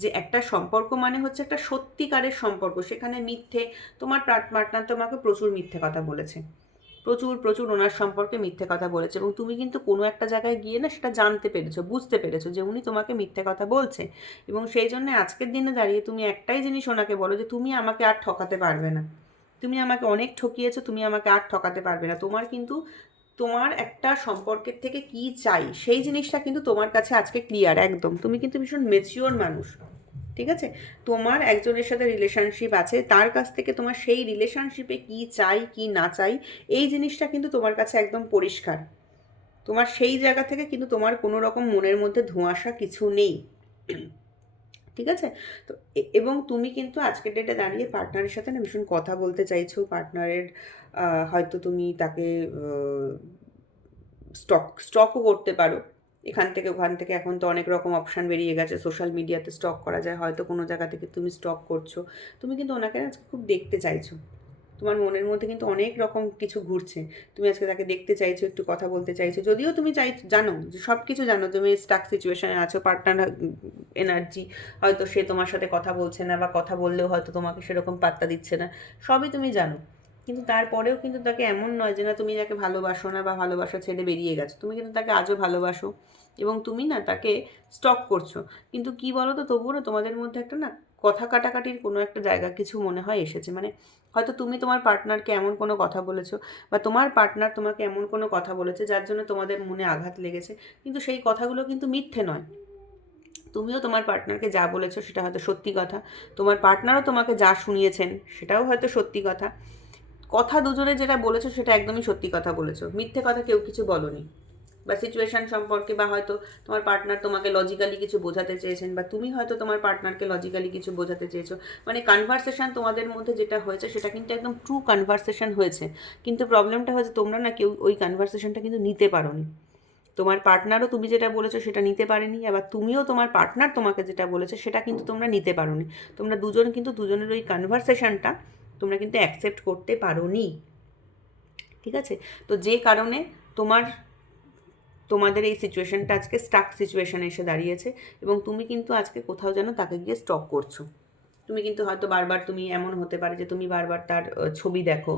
যে একটা সম্পর্ক মানে হচ্ছে একটা সত্যিকারের সম্পর্ক, সেখানে মিথ্যে, তোমার পার্টনার তোমাকে প্রচুর মিথ্যে কথা বলেছে, প্রচুর প্রচুর ওনার সম্পর্কে মিথ্যে কথা বলেছে, এবং তুমি কিন্তু কোনো একটা জায়গায় গিয়ে না সেটা জানতে পেরেছো, বুঝতে পেরেছো যে উনি তোমাকে মিথ্যে কথা বলছে। এবং সেই জন্য আজকের দিনে দাঁড়িয়ে তুমি একটাই জিনিস ওনাকে বলো যে তুমি আমাকে আর ঠকাতে পারবে না, তুমি আমাকে অনেক ঠকিয়েছো, তুমি আমাকে আর ঠকাতে পারবে না। তোমার কিন্তু তোমার একটা সম্পর্কের থেকে কি চাই সেই জিনিসটা কিন্তু তোমার কাছে আজকে ক্লিয়ার একদম। তুমি কিন্তু ভীষণ মেচিওর মানুষ, ঠিক আছে? তোমার একজনের সাথে রিলেশনশিপ আছে, তার কাছ থেকে তোমার সেই রিলেশনশিপে কি চাই কি না চাই এই জিনিসটা কিন্তু তোমার কাছে একদম পরিষ্কার। তোমার সেই জায়গা থেকে কিন্তু তোমার কোনো রকম মনের মধ্যে ধোঁয়াশা কিছু নেই, ঠিক আছে? তো এবং তুমি কিন্তু আজকের ডেটে দাঁড়িয়ে পার্টনারের সাথে না ভীষণ কথা বলতে চাইছো। পার্টনারের হয়তো তুমি তাকে স্টকও করতে পারো, এখান থেকে ওখান থেকে। এখন তো অনেক রকম অপশান বেরিয়ে গেছে, সোশ্যাল মিডিয়াতে স্টক করা যায়, হয়তো কোনো জায়গা থেকে তুমি স্টক করছো। তুমি কিন্তু ওনাকে না আজকে খুব দেখতে চাইছো, তোমার মনের মধ্যে কিন্তু অনেক রকম কিছু ঘুরছে। তুমি আজকে তাকে দেখতে চাইছো, একটু কথা বলতে চাইছো, যদিও তুমি জানো যে সব কিছু জানো, তুমি স্টাক সিচুয়েশনে আছো, পার্টনার এনার্জি, হয়তো সে তোমার সাথে কথা বলছে না, বা কথা বললেও হয়তো তোমাকে সেরকম পাত্তা দিচ্ছে না, সবই তুমি জানো। কিন্তু তারপরেও কিন্তু তাকে এমন নয় যে না তুমি তাকে ভালোবাসো না বা ভালোবাসা ছেড়ে বেরিয়ে গেছো, তুমি কিন্তু তাকে আজও ভালোবাসো, এবং তুমি না তাকে স্টক করছো। কিন্তু কি বলো তো, তবুও না তোমাদের মধ্যে একটা না কথা কাটাকাটির কোনো একটা জায়গা কিছু মনে হয় এসেছে। মানে হয়তো তুমি তোমার পার্টনারকে এমন কোনো কথা বলেছো, বা তোমার পার্টনার তোমাকে এমন কোনো কথা বলেছে যার জন্য তোমাদের মনে আঘাত লেগেছে, কিন্তু সেই কথাগুলো কিন্তু মিথ্যে নয়। তুমিও তোমার পার্টনারকে যা বলেছো সেটা হয়তো সত্যি কথা, তোমার পার্টনারও তোমাকে যা শুনিয়েছেন সেটাও হয়তো সত্যি কথা। কথা দুজনে যেটা বলেছো সেটা একদমই সত্যি কথা বলেছো, মিথ্যে কথা কেউ কিছু বলনি। বা সিচুয়েশান সম্পর্কে, বা হয়তো তোমার পার্টনার তোমাকে লজিক্যালি কিছু বোঝাতে চেয়েছেন, বা তুমি হয়তো তোমার পার্টনারকে লজিক্যালি কিছু বোঝাতে চেয়েছো। মানে কনভারসেশন তোমাদের মধ্যে যেটা হয়েছে সেটা কিন্তু একদম ট্রু কনভারসেশন হয়েছে। কিন্তু প্রবলেমটা হয়েছে তোমরা না কেউ ওই কনভারসেশনটা কিন্তু নিতে পারোনি। তোমার পার্টনারও তুমি যেটা বলেছো সেটা নিতে পারেনি, আবার তুমিও তোমার পার্টনার তোমাকে যেটা বলেছে সেটা কিন্তু তোমরা নিতে পারোনি। তোমরা দুজন কিন্তু দুজনের ওই কনভারসেশনটা তোমরা কিন্তু অ্যাকসেপ্ট করতে পারোনি, ঠিক আছে? তো যে কারণে তোমার তোমাদের এই সিচুয়েশনটা আজকে স্টাক সিচুয়েশনে এসে দাঁড়িয়েছে, এবং তুমি কিন্তু আজকে কোথাও যেন তাকে গিয়ে স্টক করছো। তুমি কিন্তু হয়তো বারবার, তুমি এমন হতে পারে যে তুমি বারবার তার ছবি দেখো,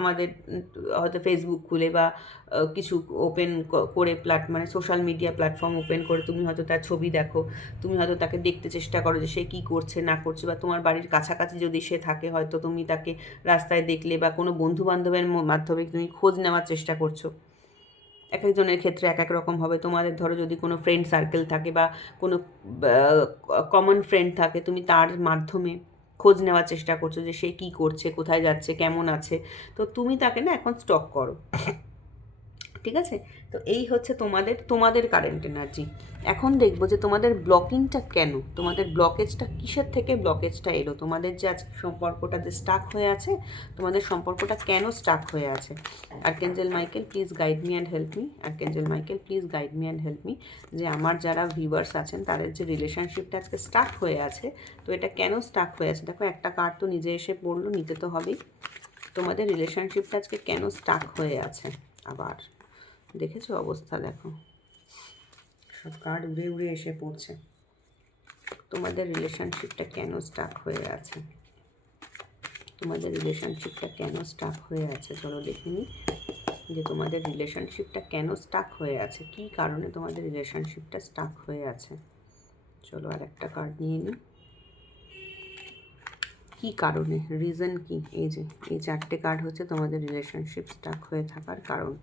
আমাদের হয়তো ফেসবুক খুলে বা কিছু ওপেন করে মানে সোশ্যাল মিডিয়া প্ল্যাটফর্ম ওপেন করে তুমি হয়তো তার ছবি দেখো, তুমি হয়তো তাকে দেখতে চেষ্টা করো যে সে কী করছে না করছে, বা তোমার বাড়ির কাছাকাছি যদি সে থাকে হয়তো তুমি তাকে রাস্তায় দেখলে, বা কোনো বন্ধুবান্ধবের মাধ্যমে তুমি খোঁজ নেওয়ার চেষ্টা করছো। এক একজনের ক্ষেত্রে এক এক রকম হবে। তোমাদের ধরো যদি কোনো ফ্রেন্ড সার্কেল থাকে, বা কোনো কমন ফ্রেন্ড থাকে, তুমি তার মাধ্যমে খোঁজ নেওয়ার চেষ্টা করছো যে সে কী করছে, কোথায় যাচ্ছে, কেমন আছে। তো তুমি তাকে না এখন স্টক করো। ঠিক আছে? তো এই হচ্ছে তোমাদের কারেন্ট এনার্জি। এখন দেখবো যে তোমাদের ব্লকিংটা কেন, তোমাদের ব্লকেজটা কিসের থেকে ব্লকেজটা এলো, তোমাদের যে আজকে সম্পর্কটা যে স্টাক হয়ে আছে, তোমাদের সম্পর্কটা কেন স্টাক হয়ে আছে। আর্কেঞ্জেল Michael please guide me and help me, আর্কেঞ্জেল Michael please guide me and help me, যে আমার যারা ভিউয়ার্স আছেন তাদের যে রিলেশনশিপটা আজকে স্টাক হয়ে আছে, তো এটা কেন স্টাক হয়ে আছে। দেখো একটা কার্ড তো নিজে এসে পড়লো, নিতে তো হবেই। তোমাদের রিলেশনশিপটা আজকে কেন স্টাক হয়ে আছে, আবার দেখেছো অবস্থা, দেখো সব কার্ড উড়ে উড়ে এসে পড়ছে। তোমাদের রিলেশনশিপটা কেন স্টাক হয়ে আছে, তোমাদের রিলেশনশিপটা কেন স্টাক হয়ে আছে, চলো দেখে নিই যে তোমাদের রিলেশনশিপটা কেন স্টাক হয়ে আছে, কী কারণে তোমাদের রিলেশনশিপটা স্টাক হয়ে আছে। চলো আর একটা কার্ড নিয়ে নিই, কী কারণে, রিজন কি। এই যে এই 4টে কার্ড হচ্ছে তোমাদের রিলেশনশিপ স্টাক হয়ে থাকার কারণ।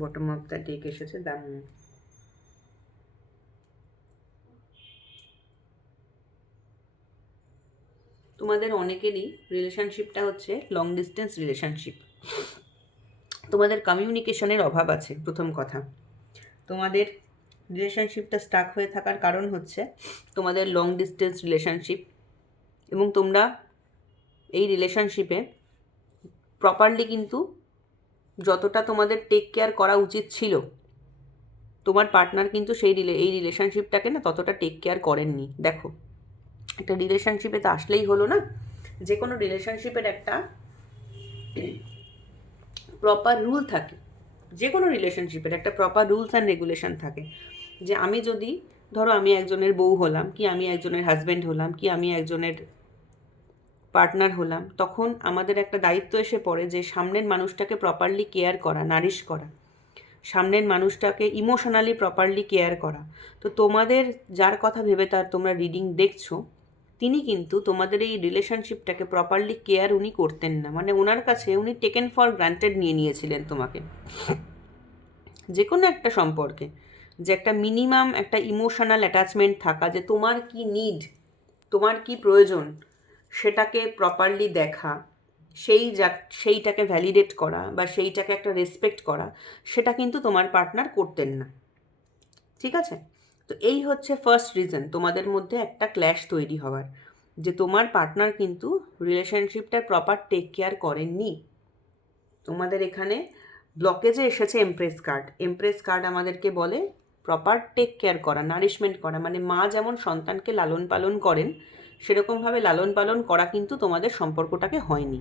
বটম অফ দ্য ডেক এসেছে দাম। তোমাদের অনেকেরই রিলেশনশিপটা হচ্ছে লং ডিস্টেন্স রিলেশনশিপ। তোমাদের কমিউনিকেশনের অভাব আছে, প্রথম কথা। তোমাদের রিলেশনশিপটা স্টাক হয়ে থাকার কারণ হচ্ছে তোমাদের লং ডিস্টেন্স রিলেশনশিপ, এবং তোমরা এই রিলেশনশিপে প্রপারলি কিন্তু যতটা তোমাদের টেক কেয়ার করা উচিত ছিল, তোমার পার্টনার কিন্তু এই রিলেশনশিপটাকে না ততটা টেক কেয়ার করেননি। দেখো একটা রিলেশনশিপে তো আসলেই হলো না, যে কোনো রিলেশনশিপের একটা প্রপার রুল থাকে, যে কোনো রিলেশনশিপের একটা প্রপার রুলস অ্যান্ড রেগুলেশন থাকে। যে আমি যদি ধরো আমি একজনের বউ হলাম, কি আমি একজনের হাজব্যান্ড হলাম, কি আমি একজনের পার্টনার হলাম, তখন আমাদের একটা দায়িত্ব এসে পড়ে যে সামনের মানুষটাকে প্রপারলি কেয়ার করা, নারিশ করা, সামনের মানুষটাকে ইমোশনালি প্রপারলি কেয়ার করা। তো তোমাদের যার কথা ভেবে তার তোমরা রিডিং দেখছো, তিনি কিন্তু তোমাদের এই রিলেশনশিপটাকে প্রপারলি কেয়ার উনি করতেন না, মানে ওনার কাছে উনি টেকেন ফর গ্রান্টেড নিয়েছিলেন তোমাকে। যে কোনো একটা সম্পর্কে যে একটা মিনিমাম একটা ইমোশনাল অ্যাটাচমেন্ট থাকা, যে তোমার কি নিড, তোমার কি প্রয়োজন, সেটাকে প্রপারলি দেখা, সেইটাকে ভ্যালিডেট করা বা সেইটাকে একটা রেসপেক্ট করা, সেটা কিন্তু তোমার পার্টনার করতেন না। ঠিক আছে? তো এই হচ্ছে ফার্স্ট রিজন তোমাদের মধ্যে একটা ক্ল্যাশ তৈরি হওয়ার, যে তোমার পার্টনার কিন্তু রিলেশনশিপটার প্রপার টেক কেয়ার করেননি। তোমাদের এখানে ব্লকেজে এসেছে এমপ্রেস কার্ড আমাদেরকে বলে প্রপার টেক কেয়ার করা, নারিশমেন্ট করা, মানে মা যেমন সন্তানকে লালন পালন করেন সেরকমভাবে লালন পালন করা কিন্তু তোমাদের সম্পর্কটাকে হয়নি,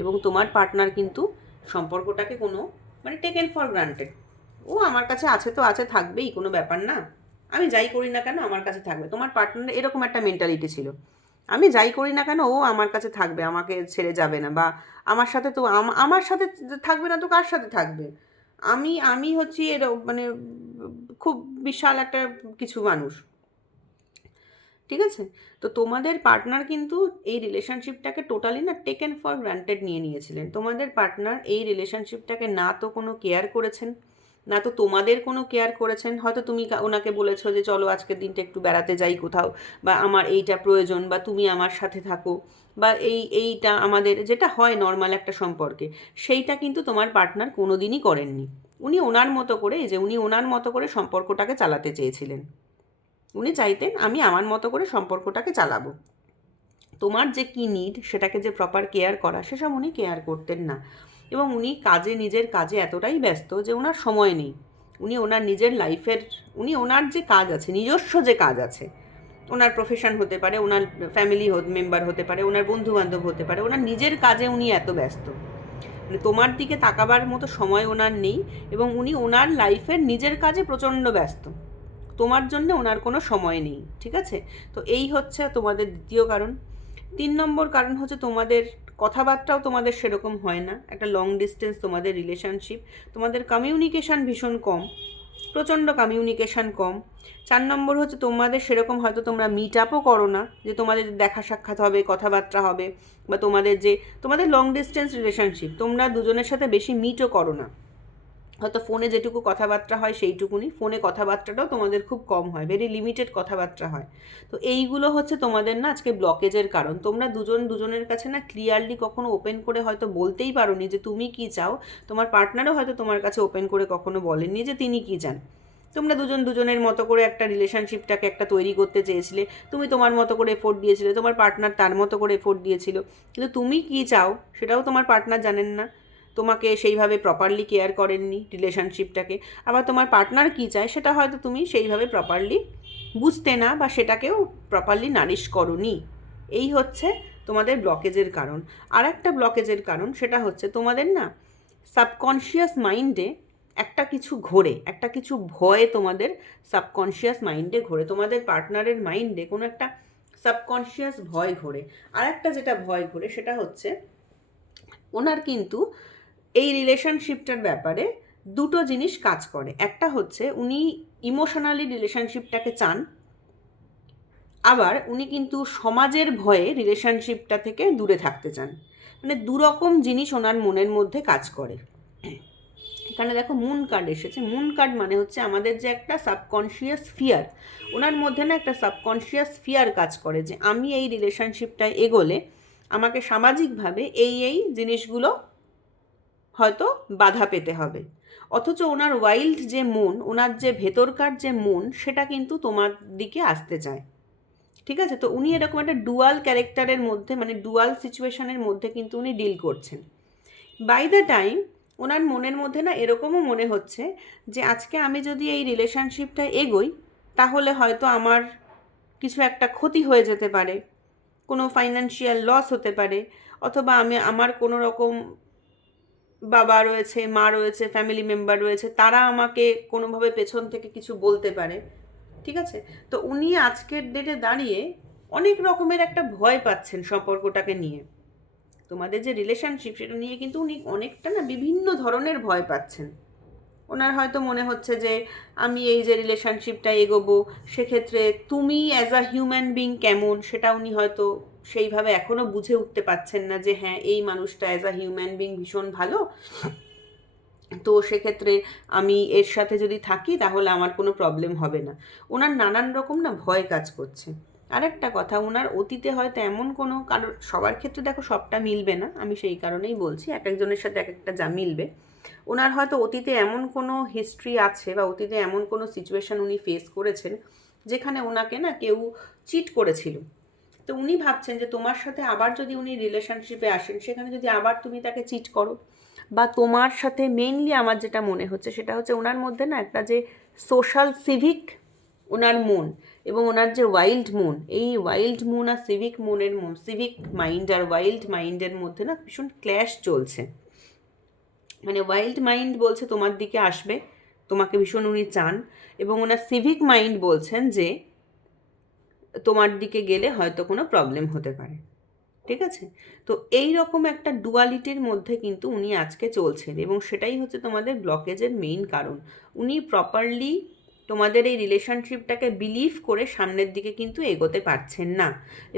এবং তোমার পার্টনার কিন্তু সম্পর্কটাকে কোনো মানে টেকেন ফর গ্রান্টেড, ও আমার কাছে আছে তো আছে, থাকবেই, কোনো ব্যাপার না, আমি যাই করি না কেন আমার কাছে থাকবে। তোমার পার্টনার এরকম একটা মেন্টালিটি ছিল, আমি যাই করি না কেন ও আমার কাছে থাকবে, আমাকে ছেড়ে যাবে না, বা আমার সাথে তো আমার সাথে থাকবে না তো কার সাথে থাকবে, আমি আমি হচ্ছি মানে খুব বিশাল একটা কিছু মানুষ। ঠিক আছে? তো তোমাদের পার্টনার কিন্তু এই রিলেশনশিপটাকে টোটালি না টেকেন ফর গ্রান্টেড নিয়েছিলেন। তোমাদের পার্টনার এই রিলেশনশিপটাকে না তো কোনো কেয়ার করেছেন, না তো তোমাদের কোনো কেয়ার করেছেন। হয়তো তুমি ওনাকে বলেছো যে চলো আজকের দিনটা একটু বেড়াতে যাই কোথাও, বা আমার এইটা প্রয়োজন, বা তুমি আমার সাথে থাকো, বা এইটা আমাদের যেটা হয় নর্মাল একটা সম্পর্কে, সেইটা কিন্তু তোমার পার্টনার কোনো দিনই করেননি। উনি ওনার মতো করে, উনি ওনার মতো করে সম্পর্কটাকে চালাতে চেয়েছিলেন। উনি চাইতেন আমি আমার মতো করে সম্পর্কটাকে চালাবো, তোমার যে কী নিড সেটাকে যে প্রপার কেয়ার করা সেসব উনি কেয়ার করতেন না। এবং উনি নিজের কাজে এতটাই ব্যস্ত যে ওনার সময় নেই। উনি ওনার নিজের লাইফের, ওনার যে কাজ আছে, নিজস্ব যে কাজ আছে, ওনার প্রফেশন হতে পারে, ওনার ফ্যামিলি মেম্বার হতে পারে, ওনার বন্ধুবান্ধব হতে পারে, ওনার নিজের কাজে উনি এত ব্যস্ত, মানে তোমার দিকে তাকাবার মতো সময় ওনার নেই, এবং উনি ওনার লাইফের নিজের কাজে প্রচণ্ড ব্যস্ত, তোমার জন্য ওনার কোনো সময় নেই। ঠিক আছে? তো এই হচ্ছে তোমাদের দ্বিতীয় কারণ। 3 নম্বর কারণ হচ্ছে তোমাদের কথাবার্তাও তোমাদের সেরকম হয় না, একটা লং ডিস্টেন্স তোমাদের রিলেশনশিপ, তোমাদের কমিউনিকেশান ভীষণ কম, প্রচণ্ড কমিউনিকেশান কম। 4 নম্বর হচ্ছে তোমাদের সেরকম হয়তো তোমরা মিট আপও করো না, যে তোমাদের দেখা সাক্ষাৎ হবে, কথাবার্তা হবে, বা তোমাদের লং ডিস্টেন্স রিলেশনশিপ, তোমরা দুজনের সাথে বেশি মিটও করো না। হয়তো ফোনে যেটুকু কথাবার্তা হয় সেইটুকুনি, ফোনে কথাবার্তাটাও তোমাদের খুব কম হয়, ভেরি লিমিটেড কথাবার্তা হয়। তো এইগুলো হচ্ছে তোমাদের না আজকে ব্লকেজের কারণ। তোমরা দুজন দুজনের কাছে না ক্লিয়ারলি কখনো ওপেন করে হয়তো বলতেই পারোনি যে তুমি কি চাও, তোমার পার্টনারও হয়তো তোমার কাছে ওপেন করে কখনো বলেননি যে তিনি কি চান। তোমরা দুজন দুজনের মতো করে একটা রিলেশনশিপটাকে একটা তৈরি করতে চেয়েছিলে, তুমি তোমার মতো করে এফোর্ট দিয়েছিলে, তোমার পার্টনার তার মতো করে এফোর্ট দিয়েছিল, কিন্তু তুমি কি চাও সেটাও তোমার পার্টনার জানেন না, তোমাকে সেইভাবে প্রপারলি কেয়ার করেননি রিলেশনশিপটাকে। আবার তোমার পার্টনার কী চায় সেটা হয়তো তুমি সেইভাবে প্রপারলি বুঝতে না, বা সেটাকেও প্রপারলি নারিশ করোনি। এই হচ্ছে তোমাদের ব্লকেজের কারণ। আর একটা ব্লকেজের কারণ সেটা হচ্ছে তোমাদের না সাবকনশিয়াস মাইন্ডে একটা কিছু ঘোরে, একটা কিছু ভয় তোমাদের সাবকনশিয়াস মাইন্ডে ঘোরে, তোমাদের পার্টনারের মাইন্ডে কোনো একটা সাবকনশিয়াস ভয় ঘোরে। আর একটা যেটা ভয় ঘোরে সেটা হচ্ছে ওনার কিন্তু এই রিলেশনশিপটার ব্যাপারে দুটো জিনিস কাজ করে। একটা হচ্ছে উনি ইমোশনালি রিলেশনশিপটাকে চান, আবার উনি কিন্তু সমাজের ভয়ে রিলেশনশিপটা থেকে দূরে থাকতে চান। মানে দুরকম জিনিস ওনার মনের মধ্যে কাজ করে। এখানে দেখো মুন কার্ড এসেছে। মুন কার্ড মানে হচ্ছে আমাদের যে একটা সাবকনশিয়াস ফিয়ার, ওনার মধ্যে না একটা সাবকনশিয়াস ফিয়ার কাজ করে যে আমি এই রিলেশনশিপটায় এগোলে আমাকে সামাজিকভাবে এই জিনিসগুলো হয়তো বাধা পেতে হবে। অথচ ওনার ওয়াইল্ড যে মন, ওনার যে ভেতরকার যে মন, সেটা কিন্তু তোমার দিকে আসতে চায়। ঠিক আছে? তো উনি এরকম একটা ডুয়াল ক্যারেক্টারের মধ্যে, মানে ডুয়াল সিচুয়েশনের মধ্যে কিন্তু উনি ডিল করছেন। বাই দ্য টাইম ওনার মনের মধ্যে না এরকমও মনে হচ্ছে যে আজকে আমি যদি এই রিলেশনশিপটা এগোই তাহলে হয়তো আমার কিছু একটা ক্ষতি হয়ে যেতে পারে, কোনো ফাইন্যান্সিয়াল লস হতে পারে, অথবা আমার কোনো রকম বাবা রয়েছে, মা রয়েছে, ফ্যামিলি মেম্বার রয়েছে, তারা আমাকে কোনোভাবে পেছন থেকে কিছু বলতে পারে। ঠিক আছে? তো উনি আজকের ডেটে দাঁড়িয়ে অনেক রকমের একটা ভয় পাচ্ছেন সম্পর্কটাকে নিয়ে। তোমাদের যে রিলেশনশিপ সেটা নিয়ে কিন্তু উনি অনেকটা না বিভিন্ন ধরনের ভয় পাচ্ছেন। ওনার হয়তো মনে হচ্ছে যে আমি এই যে রিলেশনশিপটা এগোবো সেক্ষেত্রে তুমি অ্যাজ আ হিউম্যান বিং কেমন সেটা উনি হয়তো সেইভাবে এখনও বুঝে উঠতে পারছেন না যে হ্যাঁ এই মানুষটা অ্যাজ আ হিউম্যান বিং ভীষণ ভালো, তো সেক্ষেত্রে আমি এর সাথে যদি থাকি তাহলে আমার কোনো প্রবলেম হবে না। ওনার নানান রকম না ভয় কাজ করছে। আরেকটা কথা, ওনার অতীতে হয়তো এমন কোনো, কারণ সবার ক্ষেত্রে দেখো সবটা মিলবে না, আমি সেই কারণেই বলছি এক একজনের সাথে এক একটা যা মিলবে। ওনার হয়তো অতীতে এমন কোনো হিস্ট্রি আছে বা অতীতে এমন কোনো সিচুয়েশান উনি ফেস করেছেন যেখানে ওনাকে না কেউ চিট করেছিল। তো উনি ভাবছেন যে তোমার সাথে আবার যদি উনি রিলেশনশিপে আসেন সেখানে যদি আবার তুমি তাকে চিট করো, বা তোমার সাথে মেইনলি আমার যেটা মনে হচ্ছে সেটা হচ্ছে ওনার মধ্যে না একটা যে সোশ্যাল সিভিক ওনার মন এবং ওনার যে ওয়াইল্ড মন, এই ওয়াইল্ড মন আর সিভিক মনের মন, সিভিক মাইন্ড আর ওয়াইল্ড মাইন্ডের মধ্যে না ভীষণ ক্ল্যাশ চলছে। মানে ওয়াইল্ড মাইন্ড বলছে তোমার দিকে আসবে, তোমাকে ভীষণ উনি চান, এবং ওনার সিভিক মাইন্ড বলছেন যে তোমার দিকে গেলে হয়তো কোনো প্রবলেম হতে পারে। ঠিক আছে? তো এই রকম একটা ডুয়ালিটির মধ্যে কিন্তু উনি আজকে চলছেন, এবং সেটাই হচ্ছে তোমাদের ব্লকেজের মেইন কারণ। উনি প্রপারলি তোমাদের এই রিলেশনশিপটাকে বিলিভ করে সামনের দিকে কিন্তু এগোতে পারছেন না,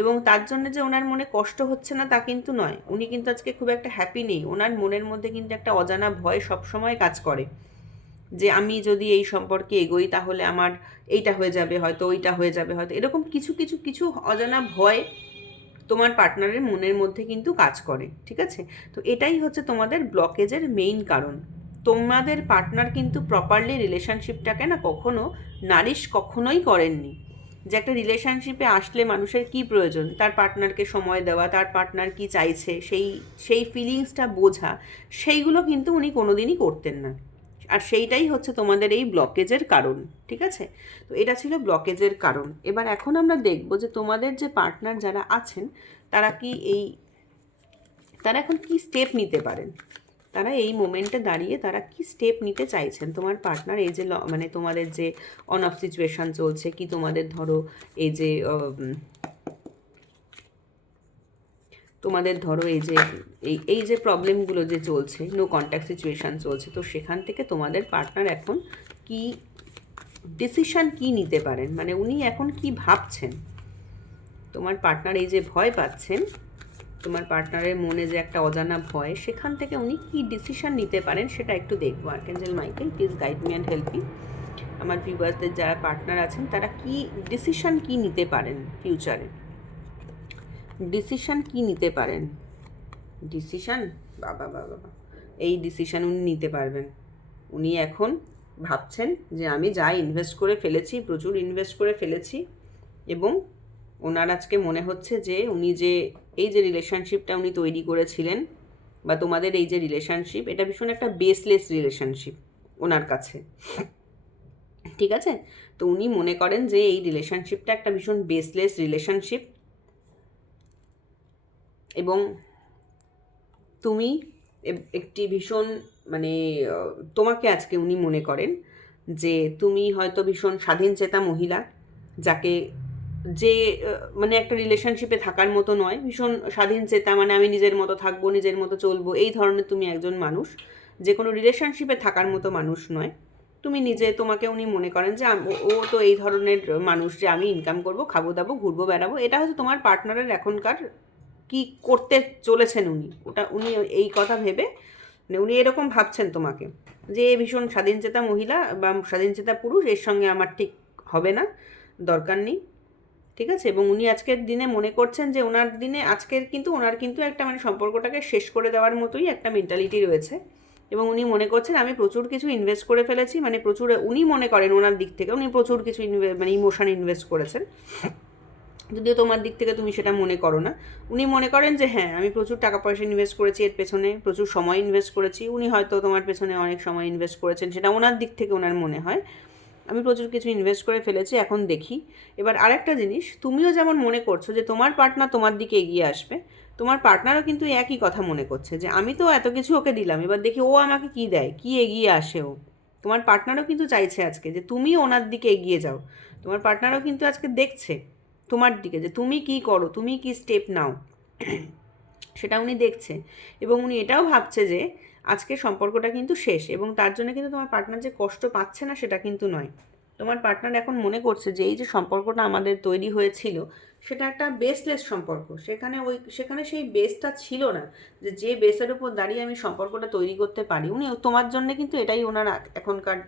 এবং তার জন্য যে ওনার মনে কষ্ট হচ্ছে না তা কিন্তু নয়। উনি কিন্তু আজকে খুব একটা হ্যাপি নেই, ওনার মনের মধ্যে কিন্তু একটা অজানা ভয় সবসময় কাজ করে যে আমি যদি এই সম্পর্কে এগোই তাহলে আমার এইটা হয়ে যাবে, হয়তো ওইটা হয়ে যাবে, হয়তো এরকম কিছু কিছু কিছু অজানা ভয় তোমার পার্টনারের মনের মধ্যে কিন্তু কাজ করে। ঠিক আছে? তো এটাই হচ্ছে তোমাদের ব্লকেজের মেইন কারণ। তোমাদের পার্টনার কিন্তু প্রপারলি রিলেশনশিপটাকে না কখনো নারিশ কখনোই করেননি। যে একটা রিলেশনশিপে আসলে মানুষের কি প্রয়োজন, তার পার্টনারকে সময় দেওয়া, তার পার্টনার কি চাইছে সেই সেই ফিলিংসটা বোঝা, সেইগুলো কিন্তু উনি কোনোদিনই করতেন না। আর সেইটাই হচ্ছে তোমাদের এই ব্লকেজের কারণ। ঠিক আছে? তো এটা ছিল ব্লকেজের কারণ। এবার এখন আমরা দেখব যে তোমাদের যে পার্টনার যারা আছেন তারা এখন কি স্টেপ নিতে পারেন, তারা এই মোমেন্টে দাঁড়িয়ে তারা কি স্টেপ নিতে চাইছেন। তোমার পার্টনার এই যে মানে তোমাদের যে অন অফ সিচুয়েশান চলছে, কি তোমাদের ধরো এই যে এই যে প্রবলেমগুলো যে চলছে, নো কন্ট্যাক্ট সিচুয়েশান চলছে, তো সেখান থেকে তোমাদের পার্টনার এখন কি ডিসিশান কি নিতে পারেন, মানে উনি এখন কি ভাবছেন। তোমার পার্টনার এই যে ভয় পাচ্ছেন তোমার পার্টনারের মনে যে একটা অজানা ভয়, সেখান থেকে উনি কী ডিসিশন নিতে পারেন সেটা একটু দেখবো। আর্কেঞ্জেল Michael, please guide me and help me. আমার ভিউয়ার্সদের যারা পার্টনার আছেন তারা কি ডিসিশন কি নিতে পারেন ফিউচারে, ডিসিশন কি নিতে পারেন। ডিসিশন, বাবা বাবা বাবা, এই ডিসিশন উনি নিতে পারবেন। উনি এখন ভাবছেন যে আমি যা ইনভেস্ট করে ফেলেছি, প্রচুর ইনভেস্ট করে ফেলেছি, এবং ওনার আজকে মনে হচ্ছে যে উনি যে এই যে রিলেশনশিপটা উনি তৈরি করেছিলেন, বা তোমাদের এই যে রিলেশনশিপ, এটা ভীষণ একটা বেসলেস রিলেশনশিপ ওনার কাছে, ঠিক আছে? তো উনি মনে করেন যে এই রিলেশনশিপটা একটা ভীষণ বেসলেস রিলেশনশিপ, এবং তুমি একটি ভীষণ মানে তোমাকে আজকে উনি মনে করেন যে তুমি হয়তো ভীষণ স্বাধীনচেতা মহিলা, যাকে যে মানে একটা রিলেশনশিপে থাকার মতো নয়, ভীষণ স্বাধীনচেতা, মানে আমি নিজের মতো থাকবো, নিজের মতো চলবো, এই ধরনের তুমি একজন মানুষ, যে কোনো রিলেশনশিপে থাকার মতো মানুষ নয়। তুমি নিজে, তোমাকে উনি মনে করেন যে ও তো এই ধরনের মানুষ, যে আমি ইনকাম করবো, খাবো দাবো, ঘুরবো বেড়াবো। এটা হচ্ছে তোমার পার্টনারের এখনকার কি করতে চলেছেন উনি, ওটা উনি এই কথা ভেবে, মানে উনি এরকম ভাবছেন তোমাকে, যে ভীষণ স্বাধীনচেতা মহিলা বা স্বাধীনচেতা পুরুষ, এর সঙ্গে আমার ঠিক হবে না, দরকার নেই, ঠিক আছে? এবং উনি আজকের দিনে মনে করছেন যে ওনার দিনে আজকের কিন্তু ওনার কিন্তু একটা মানে সম্পর্কটাকে শেষ করে দেওয়ার মতোই একটা মেন্টালিটি রয়েছে, এবং উনি মনে করছেন আমি প্রচুর কিছু ইনভেস্ট করে ফেলেছি, মানে প্রচুর, উনি মনে করেন ওনার দিক থেকে উনি প্রচুর কিছু মানে ইমোশন ইনভেস্ট করেছেন, যদিও তোমার দিক থেকে তুমি সেটা মনে করো না। উনি মনে করেন যে হ্যাঁ, আমি প্রচুর টাকা পয়সা ইনভেস্ট করেছি এর পেছনে, প্রচুর সময় ইনভেস্ট করেছি। উনি হয়তো তোমার পেছনে অনেক সময় ইনভেস্ট করেছেন, সেটা ওনার দিক থেকে ওনার মনে হয় আমি প্রচুর কিছু ইনভেস্ট করে ফেলেছি, এখন দেখি। এবার আরেকটা জিনিস, তুমিও যেমন মনে করছো যে তোমার পার্টনার তোমার দিকে এগিয়ে আসবে, তোমার পার্টনারও কিন্তু একই কথা মনে করছে যে আমি তো এত কিছু ওকে দিলাম, এবার দেখি ও আমাকে কী দেয়, কী এগিয়ে আসে ও। তোমার পার্টনারও কিন্তু চাইছে আজকে যে তুমি ওনার দিকে এগিয়ে যাও। তোমার পার্টনারও কিন্তু আজকে দেখছে তোমার দিকে যে তুমি কি করো, তুমি কি স্টেপ নাও, সেটা উনি দেখছে। এবং উনি এটাও ভাবছে যে আজকে সম্পর্কটা কিন্তু শেষ, এবং তার জন্য কিন্তু তোমার পার্টনার যে কষ্ট পাচ্ছে না সেটা কিন্তু নয়। তোমার পার্টনার এখন মনে করছে যে এই যে সম্পর্কটা আমাদের তৈরি হয়েছিল, সেটা একটা বেসলেস সম্পর্ক, সেখানে সেই বেসটা ছিল না, যে বেসের উপর দাঁড়িয়ে আমি সম্পর্কটা তৈরি করতে পারি। উনি তোমার জন্য কিন্তু এটাই ওনার এখনকার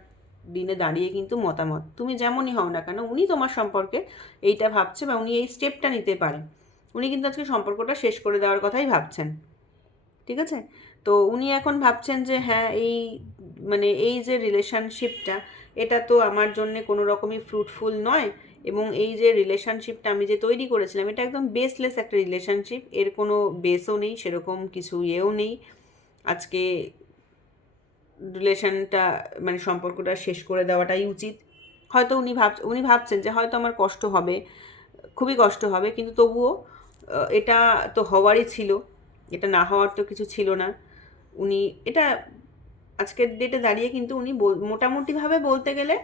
দিনে দাঁড়িয়ে কিন্তু মতামত, তুমি যেমনই হও না কেন উনি তোমার সম্পর্কে এইটা ভাবছে, বা উনি এই স্টেপটা নিতে পারেন। উনি কিন্তু আজকে সম্পর্কটা শেষ করে দেওয়ার কথাই ভাবছেন, ঠিক আছে? তো উনি এখন ভাবছেন যে হ্যাঁ, মানে এই যে রিলেশনশিপটা, এটা তো আমার জন্যে কোনো রকমই ফ্রুটফুল নয়, এবং এই যে রিলেশনশিপটা আমি যে তৈরি করেছিলাম, এটা একদম বেসলেস একটা রিলেশনশিপ, এর কোনো বেসও নেই, সেরকম কিছু ইয়েও নেই। আজকে রিলেশনটা মানে সম্পর্কটা শেষ করে দেওয়াটাই উচিত। হয়তো উনি ভাবছেন যে হয়তো আমার কষ্ট হবে, খুবই কষ্ট হবে, কিন্তু তবুও এটা তো হওয়ারই ছিল, এটা না হওয়ার তো কিছু ছিল না। উনি এটা আজকের ডেটে দাঁড়িয়ে কিন্তু উনি মোটামুটিভাবে বলতে গেলে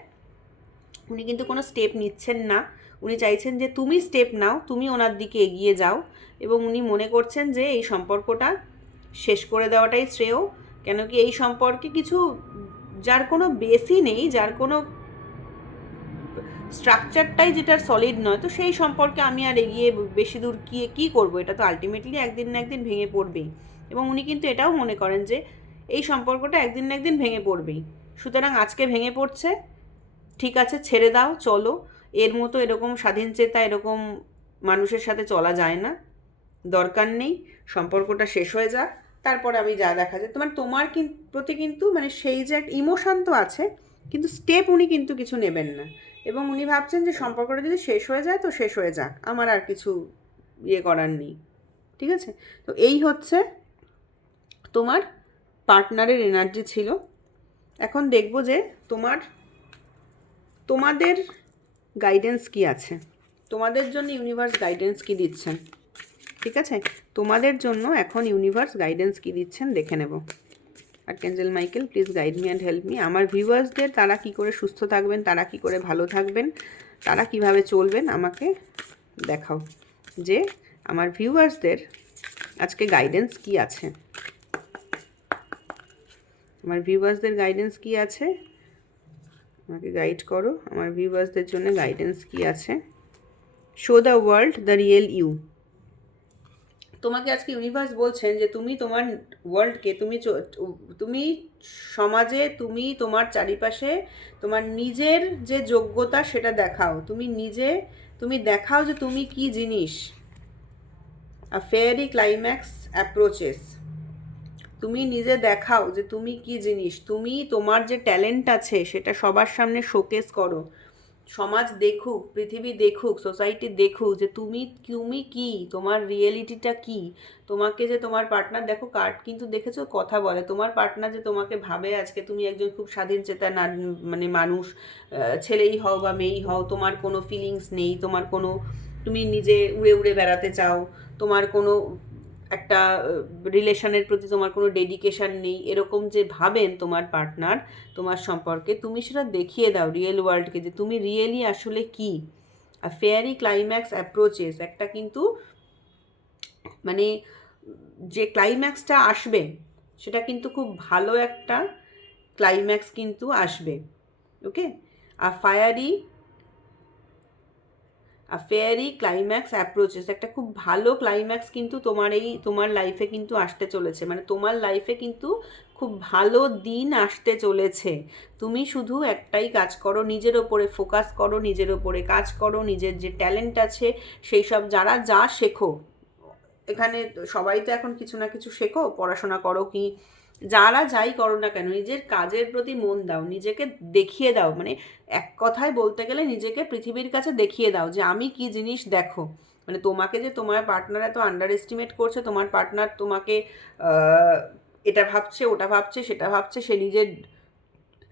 উনি কিন্তু কোনো স্টেপ নিচ্ছেন না। উনি চাইছেন যে তুমি স্টেপ নাও, তুমি ওনার দিকে এগিয়ে যাও, এবং উনি মনে করছেন যে এই সম্পর্কটা শেষ করে দেওয়াটাই শ্রেয়। কেন কি এই সম্পর্কে কিছু, যার কোনো বেসই নেই, যার কোনো স্ট্রাকচারটাই যেটার সলিড নয়, তো সেই সম্পর্কে আমি আর এগিয়ে বেশি দূর কী করবো, এটা তো আলটিমেটলি একদিন না একদিন ভেঙে পড়বেই। এবং উনি কিন্তু এটাও মনে করেন যে এই সম্পর্কটা একদিন না একদিন ভেঙে পড়বেই, সুতরাং আজকে ভেঙে পড়ছে, ঠিক আছে, ছেড়ে দাও, চলো। এর মতো এরকম স্বাধীনচেতা এরকম মানুষের সাথে চলা যায় না, দরকার নেই, সম্পর্কটা শেষ হয়ে যাক, তারপরে আমি যা দেখা যায়। তোমার প্রতি কিন্তু মানে সেই যে একটা ইমোশান তো আছে, কিন্তু স্টেপ উনি কিন্তু কিছু নেবেন না। এবং উনি ভাবছেন যে সম্পর্কটা যদি শেষ হয়ে যায় তো শেষ হয়ে যাক, আমার আর কিছু ইয়ে করার নেই, ঠিক আছে? তো এই হচ্ছে তোমার পার্টনারের এনার্জি ছিল। এখন দেখব যে তোমাদের গাইডেন্স কি আছে, তোমাদের জন্য ইউনিভার্স গাইডেন্স কি দিচ্ছেন, ঠিক আছে? তোমাদের জন্য এখন ইউনিভার্স গাইডেন্স কি দিচ্ছেন দেখে নেব। আর্কেঞ্জেল Michael, please guide me and help me. আমার ভিউয়ার্সদের, তারা কি করে সুস্থ থাকবেন, তারা কি করে ভালো থাকবেন, তারা কিভাবে চলবেন, আমাকে দেখাও যে আমার ভিউয়ার্সদের আজকে গাইডেন্স কি আছে। আমার ভিউয়ার্সদের গাইডেন্স কি আছে, আমাকে গাইড করো। আমার ভিউয়ার্সদের জন্য গাইডেন্স কি আছে। Show the world the real you. তোমাকে আজকে ইউনিভার্স বলছেন যে তুমি তোমার ওয়ার্ল্ডকে তুমি সমাজে, তুমি তোমার চারিপাশে তোমার নিজের যে যোগ্যতা সেটা দেখাও। তুমি দেখাও যে তুমি কি জিনিস। আ ফেয়ারি ক্লাইম্যাক্স অ্যাপ্রোচেস, তুমি নিজে দেখাও যে তুমি কি জিনিস। তুমি তোমার যে ট্যালেন্ট আছে সেটা সবার সামনে শোকেস করো। সমাজ দেখুক, পৃথিবী দেখুক, সোসাইটি দেখুক যে তুমি তুমি কি, তোমার রিয়েলিটিটা কি। তোমাকে যে তোমার পার্টনার, দেখো কার্ড কিন্তু দেখেছো কথা বলে, তোমার পার্টনার যে তোমাকে ভাবে আজকে তুমি একজন খুব স্বাধীন চেতা মানে মানুষ, ছেলেই হও বা মেয়েই হও, তোমার কোনো ফিলিংস নেই, তোমার কোনো, তুমি নিজে উড়ে উড়ে বেড়াতে চাও, তোমার কোনো একটা রিলেশনের প্রতি তোমার কোনো ডেডিকেশন নেই, এরকম যে ভাবেন তোমার পার্টনার তোমার সম্পর্কে, তুমি সেটা দেখিয়ে দাও রিয়েল ওয়ার্ল্ডকে যে তুমি রিয়েলি আসলে কি। আর ফেয়ারি ক্লাইম্যাক্স অ্যাপ্রোচেস, একটা কিন্তু মানে যে ক্লাইম্যাক্সটা আসবে সেটা কিন্তু খুব ভালো একটা ক্লাইম্যাক্স কিন্তু আসবে। ওকে, আর ফেয়ারি ক্লাইম্যাক্স অ্যাপ্রোচেস, একটা খুব ভালো ক্লাইম্যাক্স কিন্তু তোমার লাইফে কিন্তু আসতে চলেছে। মানে তোমার লাইফে কিন্তু খুব ভালো দিন আসতে চলেছে। তুমি শুধু একটাই কাজ করো, নিজের ওপরে ফোকাস করো, নিজের ওপরে কাজ করো, নিজের যে ট্যালেন্ট আছে সেই সব যারা যা শেখো, এখানে সবাই তো এখন কিছু না কিছু শেখো, পড়াশোনা করো কি যারা যাই করো না কেন, নিজের কাজের প্রতি মন দাও, নিজেকে দেখিয়ে দাও। মানে এক কথায় বলতে গেলে নিজেকে পৃথিবীর কাছে দেখিয়ে দাও যে আমি কি জিনিস, দেখো। মানে তোমাকে যে তোমার পার্টনার এত আন্ডার এস্টিমেট করছে, তোমার পার্টনার তোমাকে এটা ভাবছে, ওটা ভাবছে, সেটা ভাবছে, সে নিজের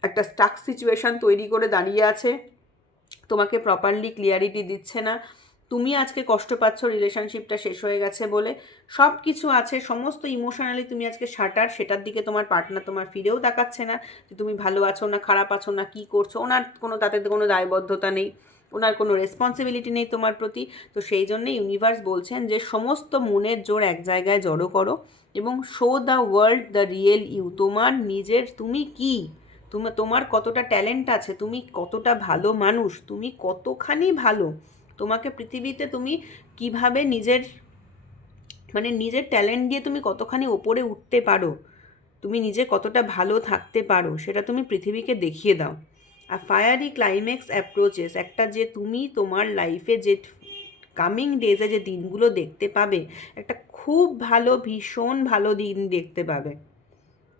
একটা স্টাক সিচুয়েশান তৈরি করে দাঁড়িয়ে আছে, তোমাকে প্রপারলি ক্লিয়ারিটি দিচ্ছে না, তুমি আজকে কষ্ট পাচ্ছ রিলেশনশিপটা শেষ হয়ে গেছে বলে, সব কিছু আছে, সমস্ত ইমোশনালি তুমি আজকে শাটার, সেটার দিকে তোমার পার্টনার তোমার ফিরেও তাকাচ্ছে না যে তুমি ভালো আছো না খারাপ আছো না কী করছো, ওনার তাতে কোনো দায়বদ্ধতা নেই, ওনার কোনো রেসপন্সিবিলিটি নেই তোমার প্রতি। তো সেই জন্যে ইউনিভার্স বলছেন যে সমস্ত মনের জোর এক জায়গায় জড়ো করো এবং show the world the real you. তোমার নিজের তুমি কি, তোমার কতটা ট্যালেন্ট আছে, তুমি কতটা ভালো মানুষ, তুমি কতখানি ভালো, তোমাকে পৃথিবীতে তুমি কিভাবে নিজের ট্যালেন্ট দিয়ে তুমি কতখানি ওপরে উঠতে পারো, তুমি নিজে কতটা ভালো থাকতে পারো, সেটা তুমি পৃথিবীকে দেখিয়ে দাও। আর ফায়ারি ক্লাইম্যাক্স অ্যাপ্রোচেস, একটা যে তুমি তোমার লাইফে যে কামিং ডেজে যে দিনগুলো দেখতে পাবে, একটা খুব ভালো, ভীষণ ভালো দিন দেখতে পাবে।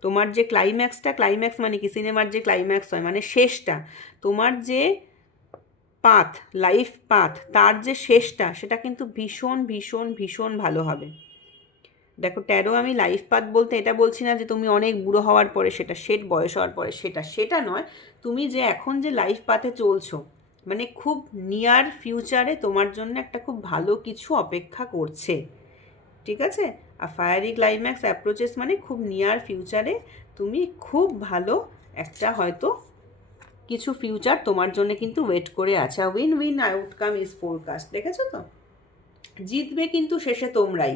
তোমার যে ক্লাইম্যাক্স মানে কি, সিনেমার যে ক্লাইম্যাক্স হয় মানে শেষটা, তোমার যে লাইফ পাথ, তার যে শেষটা সেটা কিন্তু ভীষণ ভীষণ ভীষণ ভালো হবে। দেখো ট্যারো আমি লাইফ পাথ বলতে এটা বলছি না যে তুমি অনেক বুড়ো হওয়ার পরে সেট বয়স হওয়ার পরে সেটা নয়, তুমি যে এখন যে লাইফ পাথে চলছো, মানে খুব নিয়ার ফিউচারে তোমার জন্য একটা খুব ভালো কিছু অপেক্ষা করছে, ঠিক আছে। আর ফায়ারি ক্লাইম্যাক্স অ্যাপ্রোচেস মানে খুব নিয়ার ফিউচারে তুমি খুব ভালো একটা হয়তো কিছু ফিউচার তোমার জন্য কিন্তু ওয়েট করে আছে। Win win outcome is forecast, দেখেছো তো, জিতবে কিন্তু শেষে তোমরাই।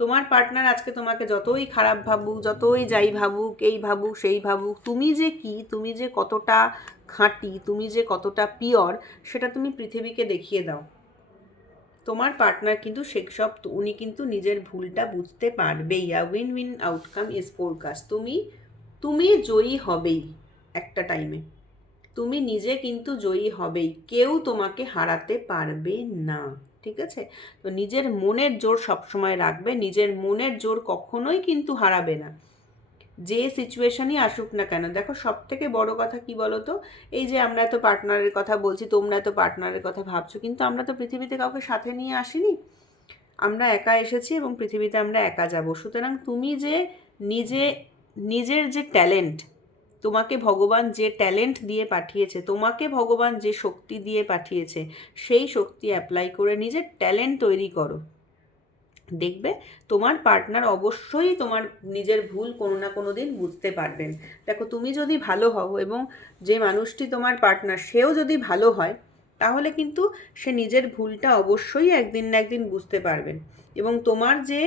তোমার পার্টনার আজকে তোমাকে যতই খারাপ ভাবুক, যতই যাই ভাবুক, এই ভাবুক সেই ভাবুক, তুমি যে কি, তুমি যে কতটা খাঁটি, তুমি যে কতটা পিওর, সেটা তুমি পৃথিবীকে দেখিয়ে দাও। তোমার পার্টনার কিন্তু সেসব, উনি কিন্তু নিজের ভুলটা বুঝতে পারবেই। Win win outcome is forecast, তুমি জয়ী হবেই একটা টাইমে, তুমি নিজে কিন্তু জয়ী হবেই, কেউ তোমাকে হারাতে পারবে না, ঠিক আছে। তো নিজের মনের জোর সবসময় রাখবে, নিজের মনের জোর কখনোই কিন্তু হারাবে না, যে সিচুয়েশনই আসুক না কেন। দেখো সব থেকে বড় কথা কি বলো তো, এই যে আমরা এত পার্টনারের কথা বলছি, তোমরা এত পার্টনারের কথা ভাবছো, কিন্তু আমরা তো পৃথিবীতে কাউকে সাথে নিয়ে আসিনি, আমরা একা এসেছি এবং পৃথিবীতে আমরা একা যাব। সুতরাং তুমি যে নিজের যে ট্যালেন্ট, তোমাকে ভগবান যে ট্যালেন্ট দিয়ে পাঠিয়েছে, তোমাকে ভগবান যে শক্তি দিয়ে পাঠিয়েছে, সেই শক্তি অ্যাপ্লাই করে নিজের ট্যালেন্ট তৈরি করো। দেখবে তোমার পার্টনার অবশ্যই তোমার নিজের ভুল কোনো না কোনো দিন বুঝতে পারবেন। দেখো তুমি যদি ভালো হও এবং যে মানুষটি তোমার পার্টনার সেও যদি ভালো হয়, তাহলে কিন্তু সে নিজের ভুলটা অবশ্যই একদিন না একদিন বুঝতে পারবেন এবং তোমার যে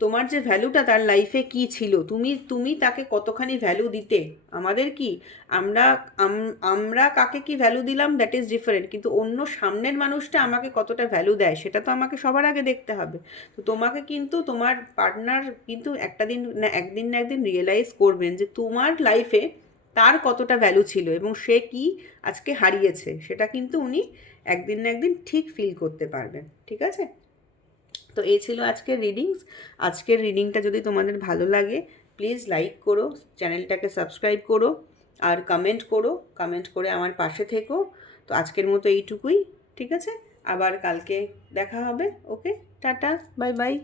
তোমার যে ভ্যালুটা তার লাইফে কি ছিল, তুমি তাকে কতখানি ভ্যালু দিতে। আমাদের কি, আমরা আমরা কাকে কি ভ্যালু দিলাম দ্যাট ইজ ডিফারেন্ট, কিন্তু অন্য সামনের মানুষটা আমাকে কতটা ভ্যালু দেয় সেটা তো আমাকে সবার আগে দেখতে হবে। তো তোমাকে কিন্তু তোমার পার্টনার কিন্তু একদিন না একদিন রিয়েলাইজ করবেন যে তোমার লাইফে তার কতটা ভ্যালু ছিল এবং সে কি আজকে হারিয়েছে, সেটা কিন্তু উনি একদিন না একদিন ঠিক ফিল করতে পারবেন। ঠিক আছে? তো এই ছিল আজকের রিডিংস। আজকের রিডিংটা যদি তোমাদের ভালো লাগে প্লিজ লাইক করো, চ্যানেলটাকে সাবস্ক্রাইব করো, আর কমেন্ট করে আমার পাশে থেকো। তো আজকের মতো এইটুকুই। ঠিক আছে? আবার কালকে দেখা হবে। ওকে, টাটা, বাই বাই।